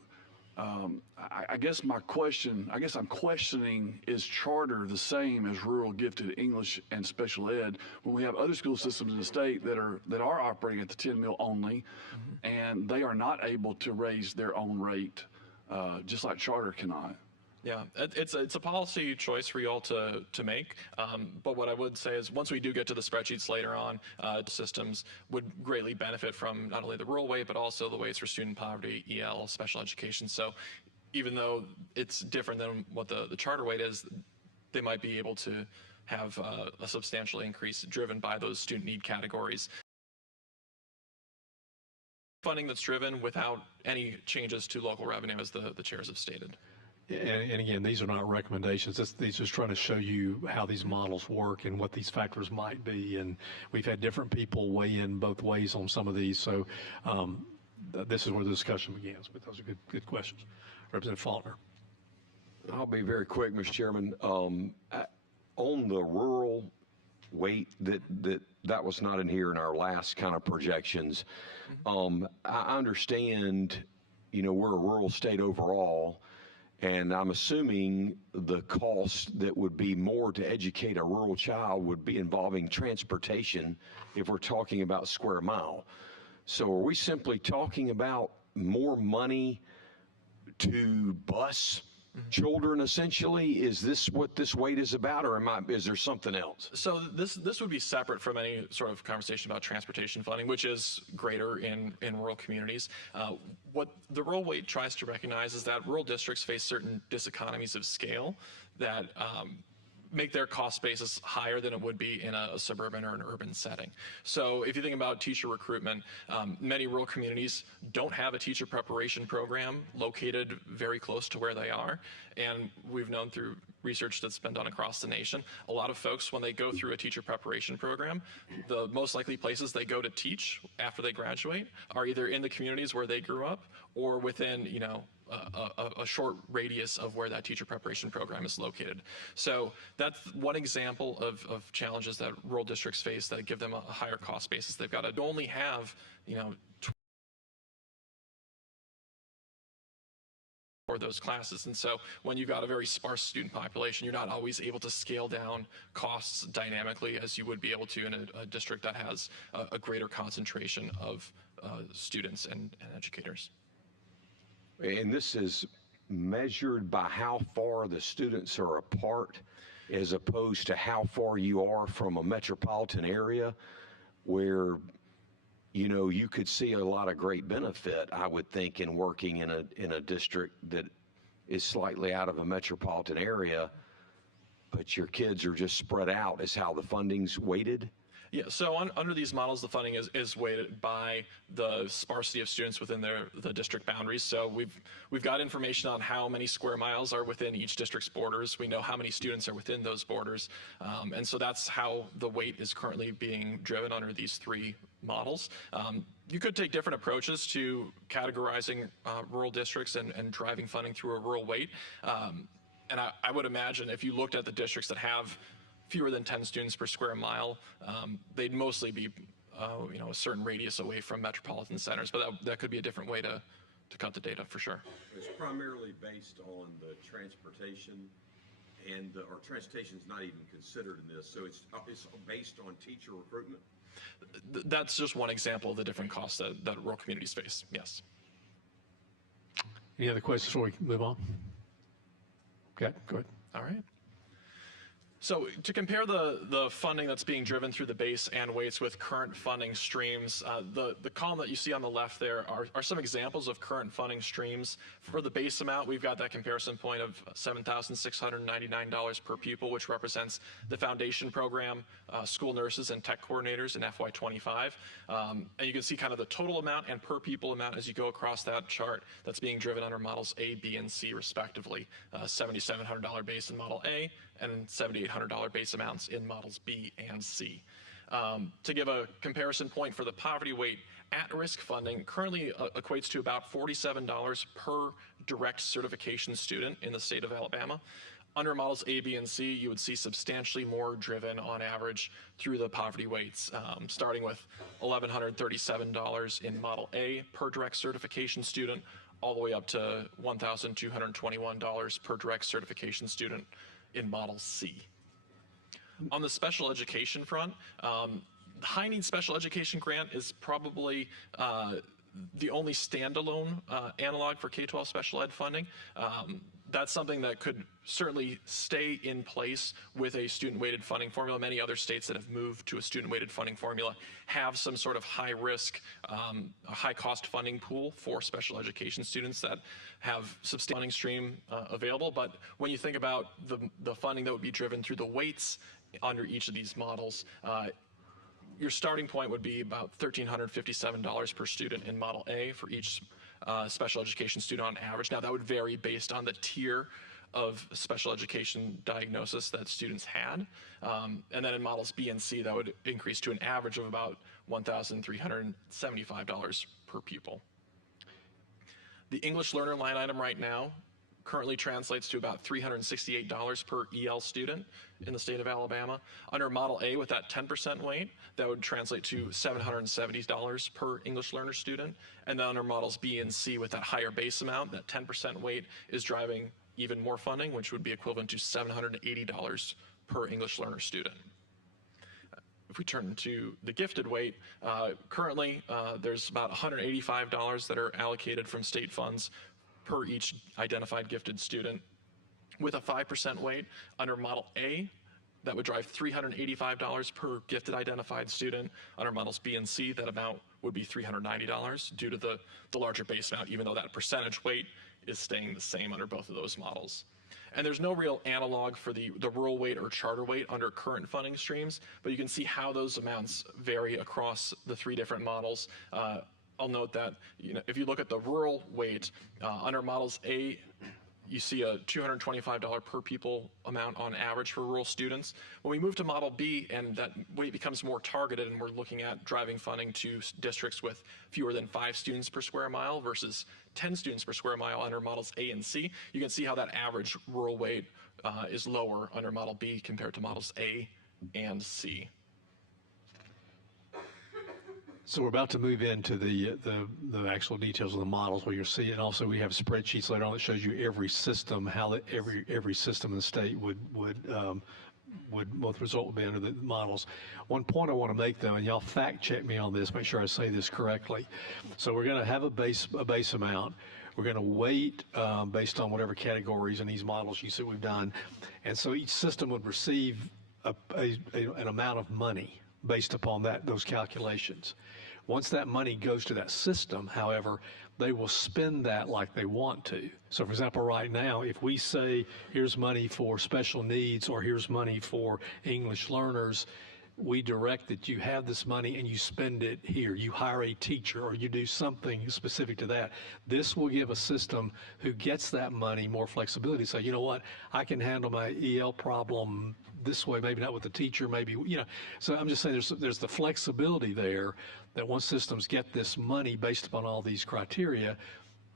I guess I'm questioning, is charter the same as rural gifted English and special ed when we have other school systems in the state that are operating at the 10 mil only, and they are not able to raise their own rate, just like charter cannot. Yeah, it's a policy choice for you all to make. But what I would say is once we do get to the spreadsheets later on, systems would greatly benefit from not only the rural weight, but also the weights for student poverty, EL, special education. So even though it's different than what the charter weight is, they might be able to have a substantial increase driven by those student need categories. Funding that's driven without any changes to local revenue, as the chairs have stated. And again, these are not recommendations. These are just trying to show you how these models work and what these factors might be. And we've had different people weigh in both ways on some of these. So this is where the discussion begins. But those are good questions. Representative Faulkner. I'll be very quick, Mr. Chairman. On the rural weight, that was not in here in our last kind of projections. I understand, we're a rural state overall, and I'm assuming the cost that would be more to educate a rural child would be involving transportation if we're talking about square mile. So are we simply talking about more money to bus children essentially? Is this what this weight is about, or is there something else? So this would be separate from any sort of conversation about transportation funding, which is greater in rural communities. What the rural weight tries to recognize is that rural districts face certain diseconomies of scale that make their cost basis higher than it would be in a suburban or an urban setting. So if you think about teacher recruitment, many rural communities don't have a teacher preparation program located very close to where they are. And we've known through research that's been done across the nation, a lot of folks, when they go through a teacher preparation program, the most likely places they go to teach after they graduate are either in the communities where they grew up or within, a short radius of where that teacher preparation program is located. So that's one example of challenges that rural districts face that give them a higher cost basis. They've got to only have, for those classes. And so when you've got a very sparse student population, you're not always able to scale down costs dynamically as you would be able to in a district that has a greater concentration of students and educators. And this is measured by how far the students are apart as opposed to how far you are from a metropolitan area where, you could see a lot of great benefit, I would think, in working in a district that is slightly out of a metropolitan area, but your kids are just spread out. Is how the funding's weighted? Yeah, so under these models, the funding is weighted by the sparsity of students within the district boundaries. So we've got information on how many square miles are within each district's borders. We know how many students are within those borders. And so that's how the weight is currently being driven under these three models. You could take different approaches to categorizing rural districts and driving funding through a rural weight. And I would imagine if you looked at the districts that have fewer than 10 students per square mile, they'd mostly be, a certain radius away from metropolitan centers. But that could be a different way to cut the data for sure. It's primarily based on the transportation, and our transportation is not even considered in this. So it's based on teacher recruitment. That's just one example of the different costs that rural communities face. Yes. Any other questions before we move on? Okay, go ahead. All right. So to compare the funding that's being driven through the base and weights with current funding streams, the column that you see on the left there are some examples of current funding streams. For the base amount, we've got that comparison point of $7,699 per pupil, which represents the foundation program, school nurses and tech coordinators in FY25. And you can see kind of the total amount and per pupil amount as you go across that chart that's being driven under models A, B, and C respectively. $7,700 base in model A and $7,800 base amounts in models B and C. To give a comparison point for the poverty weight, at-risk funding currently equates to about $47 per direct certification student in the state of Alabama. Under models A, B, and C, you would see substantially more driven on average through the poverty weights, starting with $1,137 in model A per direct certification student, all the way up to $1,221 per direct certification student in model C. On the special education front, the high needs special education grant is probably the only standalone analog for K-12 special ed funding. That's something that could certainly stay in place with a student-weighted funding formula. Many other states that have moved to a student-weighted funding formula have some sort of high-risk, high-cost funding pool for special education students that have substantial funding stream available. But when you think about the funding that would be driven through the weights under each of these models, your starting point would be about $1,357 per student in Model A for each special education student on average. Now that would vary based on the tier of special education diagnosis that students had. And then in models B and C, that would increase to an average of about $1,375 per pupil. The English learner line item right now currently translates to about $368 per EL student in the state of Alabama. Under Model A with that 10% weight, that would translate to $770 per English learner student. And then under Models B and C with that higher base amount, that 10% weight is driving even more funding, which would be equivalent to $780 per English learner student. If we turn to the gifted weight, currently there's about $185 that are allocated from state funds per each identified gifted student. With a 5% weight under Model A, that would drive $385 per gifted identified student. Under Models B and C, that amount would be $390 due to the larger base amount, even though that percentage weight is staying the same under both of those models. And there's no real analog for the rural weight or charter weight under current funding streams, but you can see how those amounts vary across the three different models. I'll note that if you look at the rural weight, under Models A, you see a $225 per pupil amount on average for rural students. When we move to Model B and that weight becomes more targeted and we're looking at driving funding to districts with fewer than 5 students per square mile versus 10 students per square mile under Models A and C, you can see how that average rural weight is lower under Model B compared to Models A and C. So we're about to move into the actual details of the models where you'll see, and also we have spreadsheets later on that shows you every system, how every system in the state would what the result would be under the models. One point I want to make though, and y'all fact check me on this, make sure I say this correctly. So we're going to have a base amount. We're going to weight based on whatever categories in these models you see we've done, and so each system would receive an amount of money based upon those calculations. Once that money goes to that system, however, they will spend that like they want to. So for example, right now, if we say, here's money for special needs or here's money for English learners, we direct that you have this money and you spend it here. You hire a teacher or you do something specific to that. This will give a system who gets that money more flexibility. So, you know what, I can handle my EL problem this way, maybe not with the teacher, maybe, So I'm just saying there's the flexibility there that once systems get this money based upon all these criteria,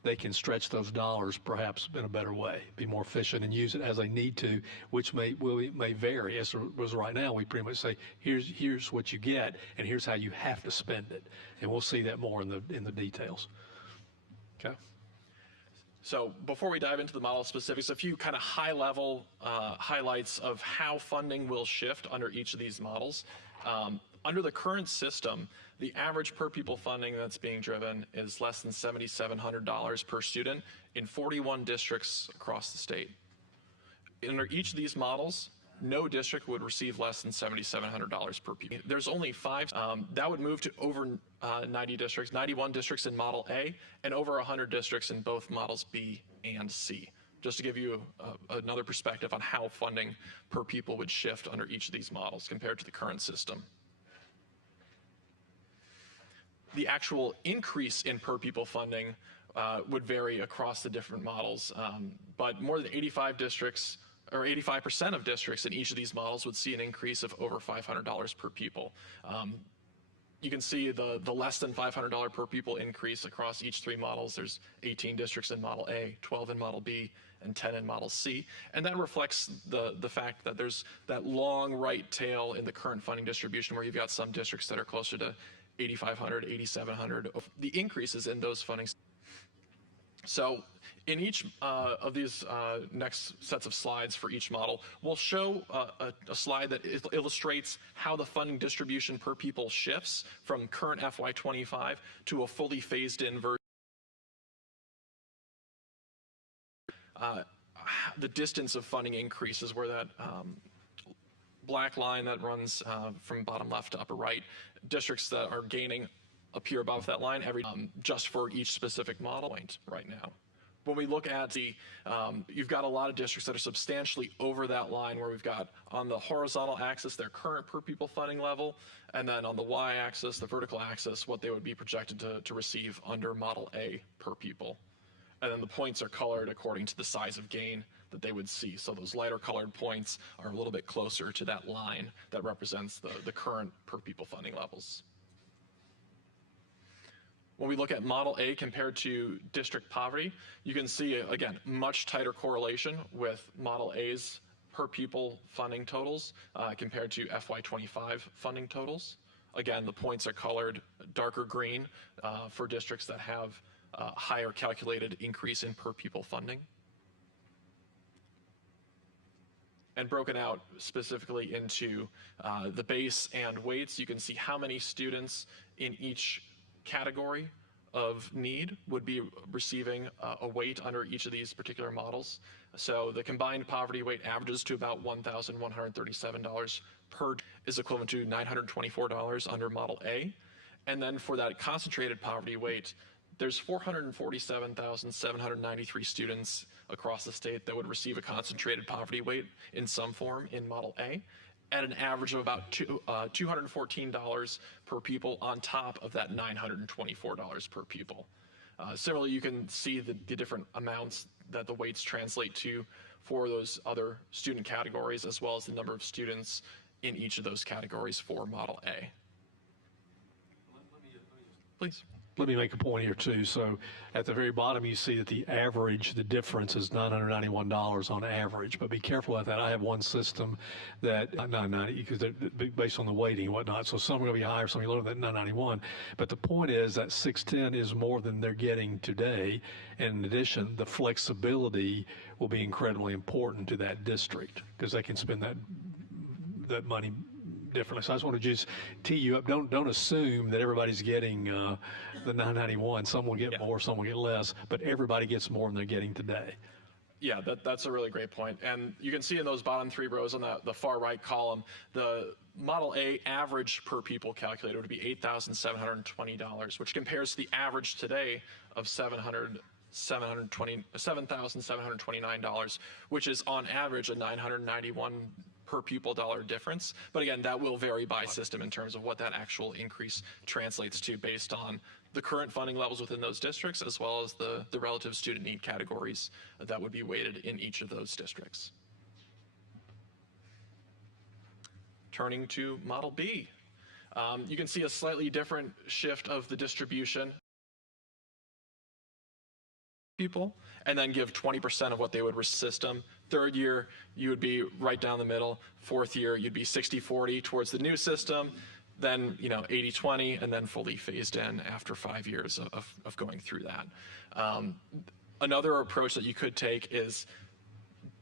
they can stretch those dollars perhaps in a better way, be more efficient and use it as they need to, which may vary. As right now, we pretty much say, here's what you get and here's how you have to spend it. And we'll see that more in the details. Okay. So before we dive into the model specifics, a few kind of high-level highlights of how funding will shift under each of these models. Under the current system, the average per pupil funding that's being driven is less than $7,700 per student in 41 districts across the state. Under each of these models, no district would receive less than $7,700 per pupil. There's only 5. That would move to over 90 districts, 91 districts in Model A, and over 100 districts in both Models B and C. Just to give you another perspective on how funding per pupil would shift under each of these models compared to the current system. The actual increase in per pupil funding would vary across the different models, but more than 85 districts or 85% of districts in each of these models would see an increase of over $500 per pupil. You can see the less than $500 per pupil increase across each 3 models. There's 18 districts in Model A, 12 in Model B, and 10 in Model C. And that reflects the fact that there's that long right tail in the current funding distribution where you've got some districts that are closer to 8,500, 8,700, the increases in those fundings. So in each of these next sets of slides for each model, we'll show a slide that illustrates how the funding distribution per pupil shifts from current FY25 to a fully phased-in version. The distance of funding increases where that black line that runs from bottom left to upper right, districts that are gaining appear above that line just for each specific model point right now. When we look at you've got a lot of districts that are substantially over that line, where we've got on the horizontal axis their current per pupil funding level, and then on the y-axis, the vertical axis, what they would be projected to receive under Model A per pupil. And then the points are colored according to the size of gain that they would see. So those lighter colored points are a little bit closer to that line that represents the current per pupil funding levels. When we look at Model A compared to district poverty, you can see, again, much tighter correlation with Model A's per pupil funding totals compared to FY25 funding totals. Again, the points are colored darker green for districts that have higher calculated increase in per pupil funding. And broken out specifically into the base and weights, you can see how many students in each category of need would be receiving a weight under each of these particular models. So the combined poverty weight averages to about $1,137 per, is equivalent to $924 under Model A. And then for that concentrated poverty weight, there's 447,793 students across the state that would receive a concentrated poverty weight in some form in Model A, at an average of about $214 per pupil on top of that $924 per pupil. Similarly, you can see the different amounts that the weights translate to for those other student categories, as well as the number of students in each of those categories for Model A. Please. Let me make a point here too. So at the very bottom, you see that the average, the difference is $991 on average, but be careful with that. I have one system that, not 990, because they're based on the weighting and whatnot. So some are going to be higher, some are lower than 991. But the point is that 610 is more than they're getting today. And in addition, the flexibility will be incredibly important to that district because they can spend that money differently. So I just want to just tee you up. Don't assume that everybody's getting the 991. Some will get more, some will get less, but everybody gets more than they're getting today. Yeah, that's a really great point. And you can see in those bottom three rows on the far right column, the Model A average per pupil calculated would be $8,720, which compares to the average today of $7,729, which is on average a $991 per pupil dollar difference. But again, that will vary by system in terms of what that actual increase translates to based on the current funding levels within those districts, as well as the relative student need categories that would be weighted in each of those districts. Turning to Model B, you can see a slightly different shift of the distribution people, and then give 20% of what they would receive system. Third year, you would be right down the middle. Fourth year, you'd be 60-40 towards the new system, then 80-20, and then fully phased in after 5 years of going through that. Another approach that you could take is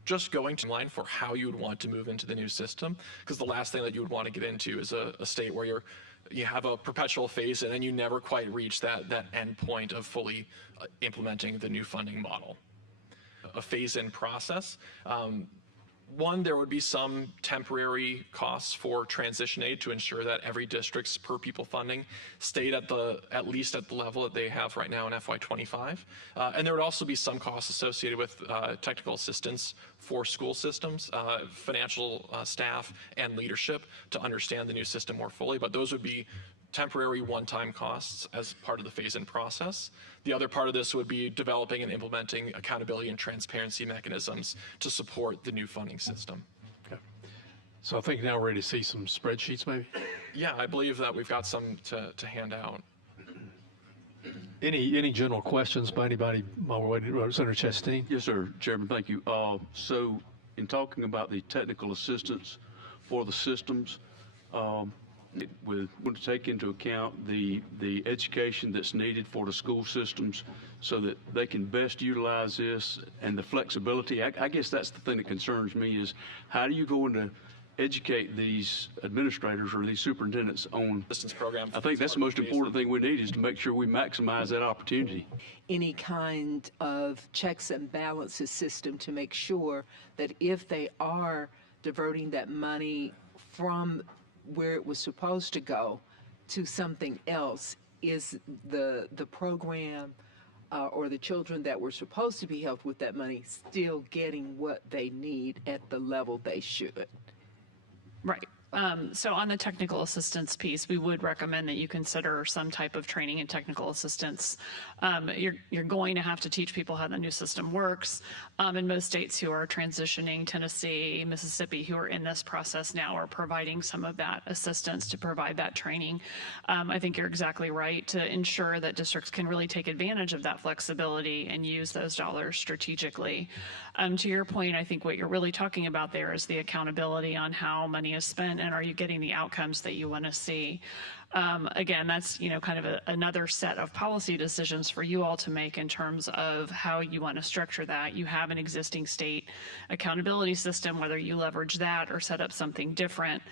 just going to line for how you would want to move into the new system, because the last thing that you would want to get into is a state where you have a perpetual phase and then you never quite reach that end point of fully implementing the new funding model. A phase-in process. One, there would be some temporary costs for transition aid to ensure that every district's per pupil funding stayed at least at the level that they have right now in FY25. And there would also be some costs associated with technical assistance for school systems, financial staff, and leadership to understand the new system more fully. But those would be temporary one-time costs as part of the phase-in process. The other part of this would be developing and implementing accountability and transparency mechanisms to support the new funding system. Okay. So I think now we're ready to see some spreadsheets maybe? Yeah, I believe that we've got some to hand out. Any general questions by anybody while we're waiting? Senator Chastain? Yes, sir, Chairman, thank you. So in talking about the technical assistance for the systems, we want to take into account the education that's needed for the school systems so that they can best utilize this and the flexibility. I guess that's the thing that concerns me is how do you go into educate these administrators or these superintendents on assistance program? I think that's the most important thing we need is to make sure we maximize that opportunity. Any kind of checks and balances system to make sure that if they are diverting that money from where it was supposed to go to something else, is the program or the children that were supposed to be helped with that money still getting what they need at the level they should? Right. So on the technical assistance piece, we would recommend that you consider some type of training in technical assistance. You're going to have to teach people how the new system works. In most states who are transitioning, Tennessee, Mississippi, who are in this process now, are providing some of that assistance to provide that training. I think you're exactly right to ensure that districts can really take advantage of that flexibility and use those dollars strategically. To your point, I think what you're really talking about there is the accountability on how money is spent and are you getting the outcomes that you want to see. Again, that's kind of another set of policy decisions for you all to make in terms of how you want to structure that. You have an existing state accountability system. Whether you leverage that or set up something different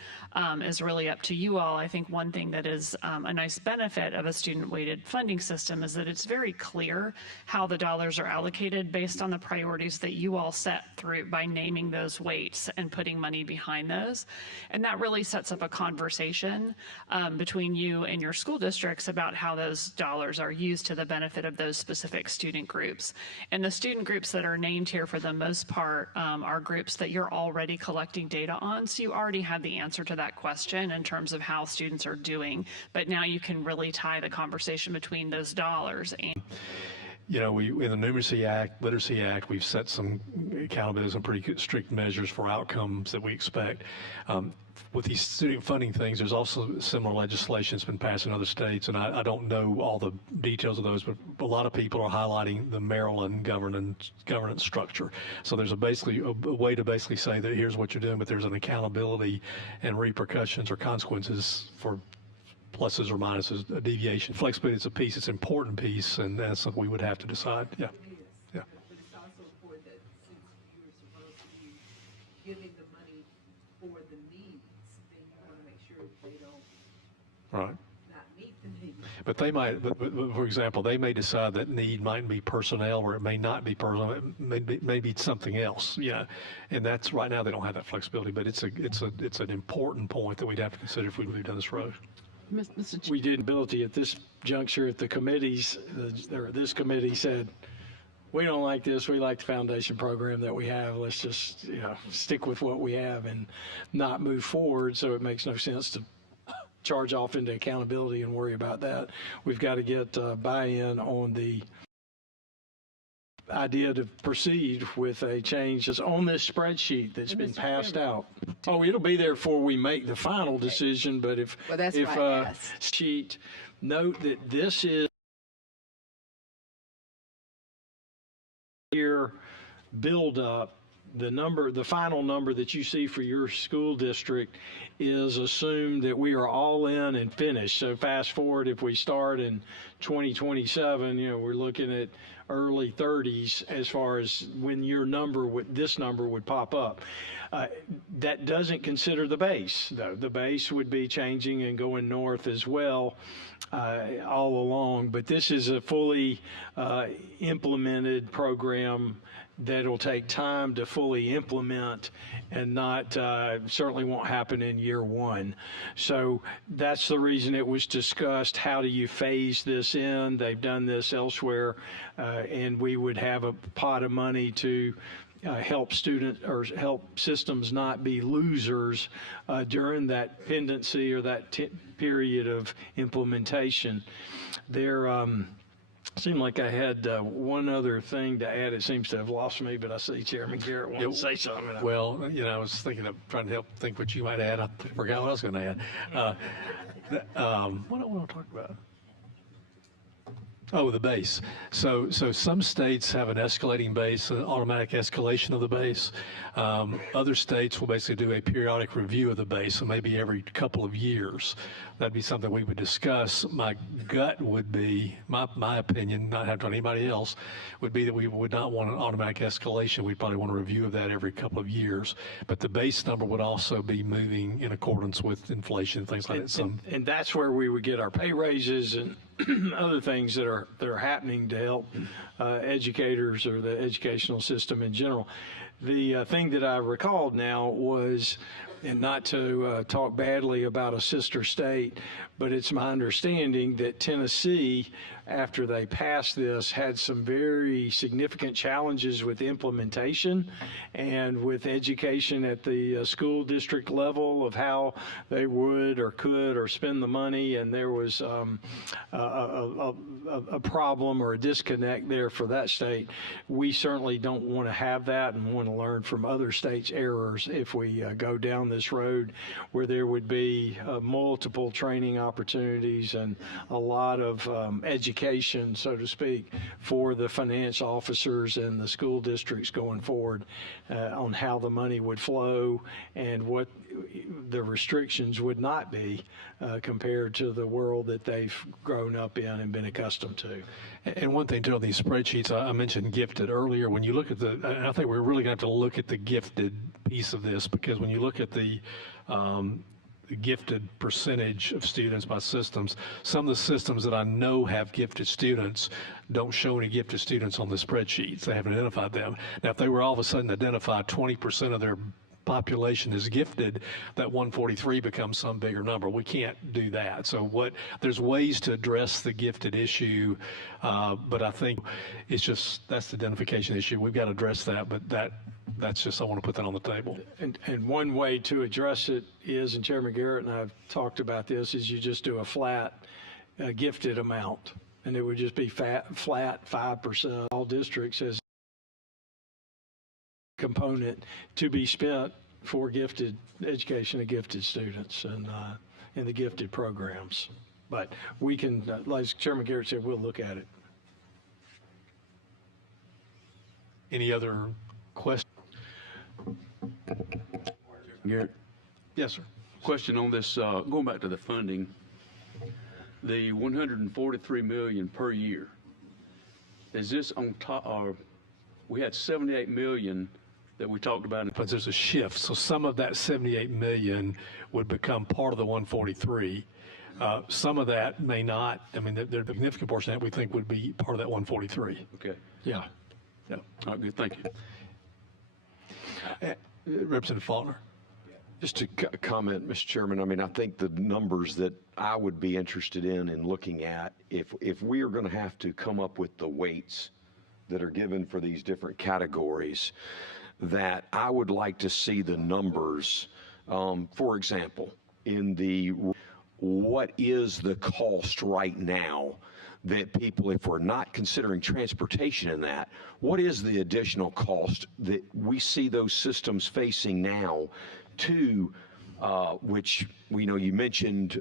is really up to you all. I think one thing that is a nice benefit of a student-weighted funding system is that it's very clear how the dollars are allocated based on the priorities that you all set through by naming those weights and putting money behind those. And that really sets up a conversation between you and your school districts about how those dollars are used to the benefit of those specific student groups. And the student groups that are named here for the most part are groups that you're already collecting data on. So you already have the answer to that question in terms of how students are doing. But now you can really tie the conversation between those dollars. And we in the Numeracy Act, Literacy Act, we've set some accountability, some pretty strict measures for outcomes that we expect. With these student funding things, there's also similar legislation that's been passed in other states, and I don't know all the details of those, but a lot of people are highlighting the Maryland governance structure. So there's basically a way to basically say that here's what you're doing, but there's an accountability and repercussions or consequences for pluses or minuses, a deviation. Flexibility is a piece, it's an important piece, and that's something we would have to decide. Yeah. Yeah. But it's also important that since you're supposed to be giving the money for the needs, then you want to make sure they don't Right. not meet the needs. But they might, but for example, they may decide that need might be personnel, or it may not be personnel. It may be something else. Yeah, and that's right now they don't have that flexibility. But it's an important point that we'd have to consider if we moved down this road. We did ability at this juncture at the committees, this committee said, we don't like this, we like the foundation program that we have, let's just stick with what we have and not move forward, so it makes no sense to charge off into accountability and worry about that. We've got to get buy-in on the idea to proceed with a change that's on this spreadsheet that's been passed out. Oh, it'll be there before we make the final decision, but if sheet, note that this is year build up. The final number that you see for your school district is assumed that we are all in and finished. So fast forward, if we start in 2027, we're looking at early 30s as far as when your this number would pop up. That doesn't consider the base, though. The base would be changing and going north as well all along. But this is a fully implemented program that'll take time to fully implement and not certainly won't happen in year one. So that's the reason it was discussed. How do you phase this in? They've done this elsewhere, and we would have a pot of money to help students or help systems not be losers during that pendency or that period of implementation. There seemed like I had one other thing to add. It seems to have lost me, but I see Chairman Garrett wanted to say something. Well, I was thinking of trying to help think what you might add. I forgot what I was going to add. What do I want to talk about? Oh, the base. So some states have an escalating base, an automatic escalation of the base. Other states will basically do a periodic review of the base, so maybe every couple of years. That'd be something we would discuss. My gut would be, my opinion, not having to anybody else, would be that we would not want an automatic escalation. We'd probably want a review of that every couple of years. But the base number would also be moving in accordance with inflation, things like that. And that's where we would get our pay raises and other things that are happening to help educators or the educational system in general. The thing that I recalled now was, and not to talk badly about a sister state, but it's my understanding that Tennessee after they passed this, had some very significant challenges with implementation and with education at the school district level of how they would or could or spend the money, and there was a problem or a disconnect there for that state. We certainly don't want to have that and want to learn from other states' errors if we go down this road where there would be multiple training opportunities and a lot of education, so to speak, for the finance officers and the school districts going forward on how the money would flow and what the restrictions would not be compared to the world that they've grown up in and been accustomed to. And one thing too, on these spreadsheets, I mentioned gifted earlier. When you look at and I think we're really going to have to look at the gifted piece of this, because when you look at the gifted percentage of students by systems, some of the systems that I know have gifted students don't show any gifted students on the spreadsheets. They haven't identified them. Now, if they were all of a sudden identify 20% of their population is gifted, that 143 becomes some bigger number. We can't do that. So there's ways to address the gifted issue, but I think it's just, that's the identification issue. We've got to address that, but that's just, I want to put that on the table. And one way to address it is, and Chairman Garrett and I have talked about this, is you just do a flat gifted amount, and it would just be flat 5%. All districts as component to be spent for gifted education of gifted students and in the gifted programs. But we can, like Chairman Garrett said, we'll look at it. Any other questions? Garrett, Yes, sir. question on this, going back to the funding, the 143 million per year, is this on top, or we had 78 million that we talked about? But there's a shift. So some of that 78 million would become part of the 143. Some of that may not. I mean, there's a significant portion of that we think would be part of that 143. Okay. Yeah. Yeah. All right, good. Thank you. Representative Faulkner. Just to comment, Mr. Chairman, I mean, I think the numbers that I would be interested in looking at, if we are going to have to come up with the weights that are given for these different categories, that I would like to see the numbers, for example, what is the cost right now that people, if we're not considering transportation in that, what is the additional cost that we see those systems facing now to, which we know you mentioned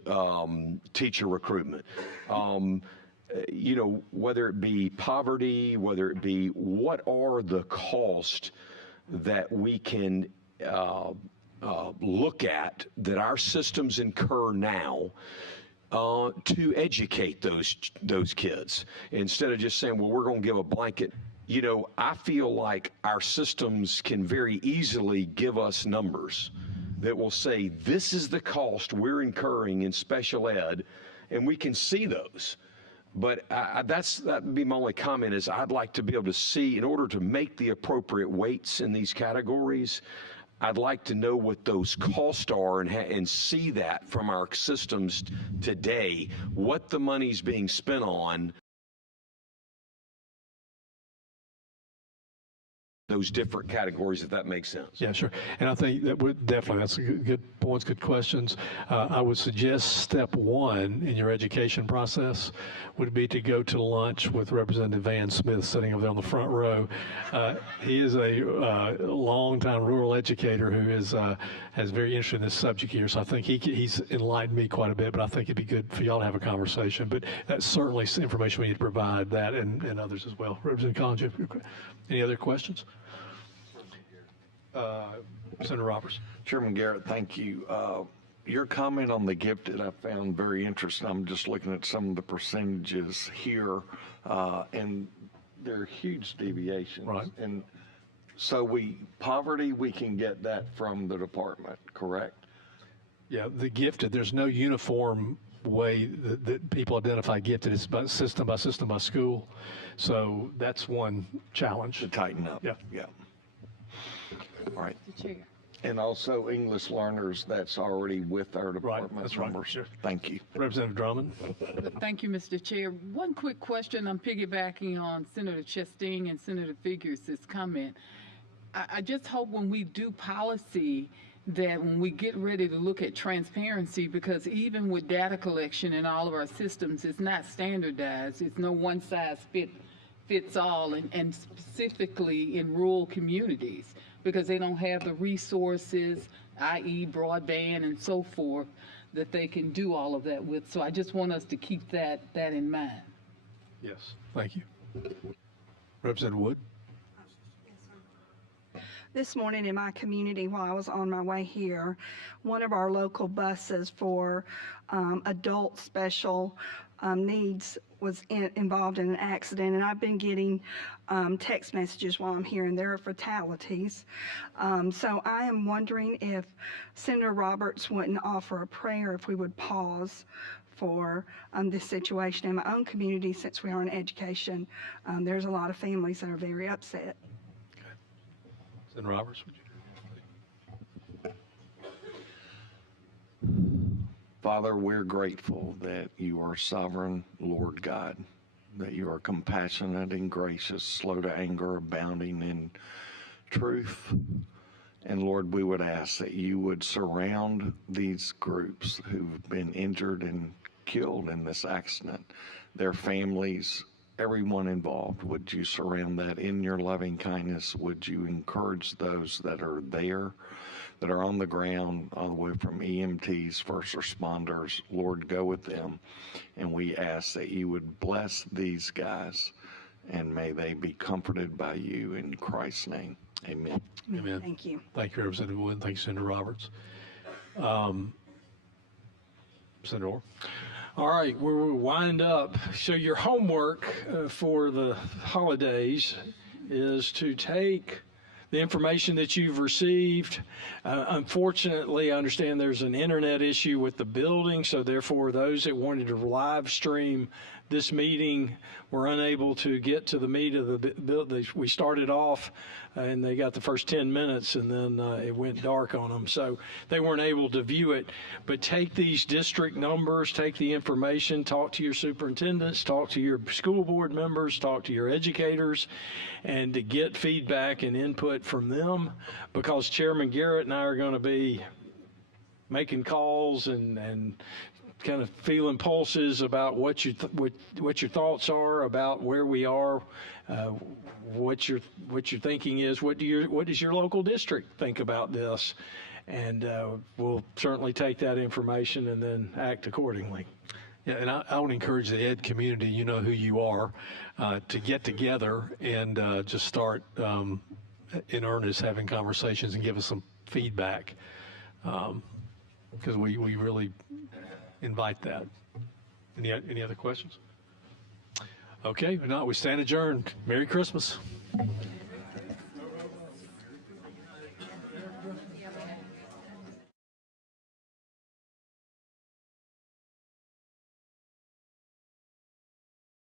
teacher recruitment, whether it be poverty, whether it be, what are the costs that we can look at that our systems incur now to educate those kids, instead of just saying, well, we're going to give a blanket. I feel like our systems can very easily give us numbers that will say, this is the cost we're incurring in special ed, and we can see those. But that would be my only comment, is I'd like to be able to see, in order to make the appropriate weights in these categories, I'd like to know what those costs are and see that from our systems today, what the money's being spent on those different categories, if that makes sense. Yeah, sure. And I think that would definitely, that's good points, good questions. I would suggest step one in your education process would be to go to lunch with Representative Van Smith, sitting over there on the front row. He is a longtime rural educator who is very interested in this subject here. So I think he's enlightened me quite a bit, but I think it'd be good for y'all to have a conversation. But that's certainly information we need to provide, that and others as well. Representative Collins, any other questions? Senator Roberts. Chairman Garrett, thank you. Your comment on the gifted I found very interesting. I'm just looking at some of the percentages here, and they're huge deviations. Right. And so poverty, we can get that from the department, correct? Yeah, the gifted, there's no uniform way that people identify gifted. It's by system by school. So that's one challenge. To tighten up. Yeah. Yeah. All right. Mr. Chair. And also English learners that's already with our department that's right, members. sure. Thank you. Representative Drummond. Thank you, Mr. Chair. One quick question. I'm piggybacking on Senator Chastain and Senator Figurs' comment. I just hope when we do policy that when we get ready to look at transparency, because even with data collection in all of our systems, it's not standardized. It's no one size fits all, and specifically in rural communities, because they don't have the resources, i.e. broadband and so forth, that they can do all of that with. So I just want us to keep that in mind. Yes, thank you. Representative Wood. This morning in my community, while I was on my way here, one of our local buses for adult special needs was involved in an accident, and I've been getting text messages while I'm here, and there are fatalities. So I am wondering if Senator Roberts wouldn't offer a prayer if we would pause for this situation in my own community. Since we are in education, there's a lot of families that are very upset. Senator Roberts, would you? Father, we're grateful that you are sovereign, Lord God, that you are compassionate and gracious, slow to anger, abounding in truth. And Lord, we would ask that you would surround these groups who've been injured and killed in this accident, their families, everyone involved. Would you surround that in your loving kindness? Would you encourage those that are there, that are on the ground, all the way from EMTs, first responders? Lord, go with them. And we ask that you would bless these guys, and may they be comforted by you in Christ's name. Amen. Amen. Thank you. Thank you, Representative Wood. Thank you, Senator Roberts. Senator Orr. All right, we'll wind up. So your homework for the holidays is to take the information that you've received. Unfortunately, I understand there's an internet issue with the building, so therefore those that wanted to live stream this meeting were unable to get to the meat of the building. We started off and they got the first 10 minutes and then it went dark on them, so they weren't able to view it. But take these district numbers, take the information, talk to your superintendents, talk to your school board members, talk to your educators, and to get feedback and input from them, because Chairman Garrett and I are going to be making calls and kind of feeling pulses about what your thoughts are about where we are, what your thinking is. What does your local district think about this? And we'll certainly take that information and then act accordingly. Yeah, and I want to encourage the ed community, you know who you are, to get together and just start in earnest having conversations and give us some feedback, because we really invite that. Any other questions? Okay, if not, we stand adjourned. Merry Christmas.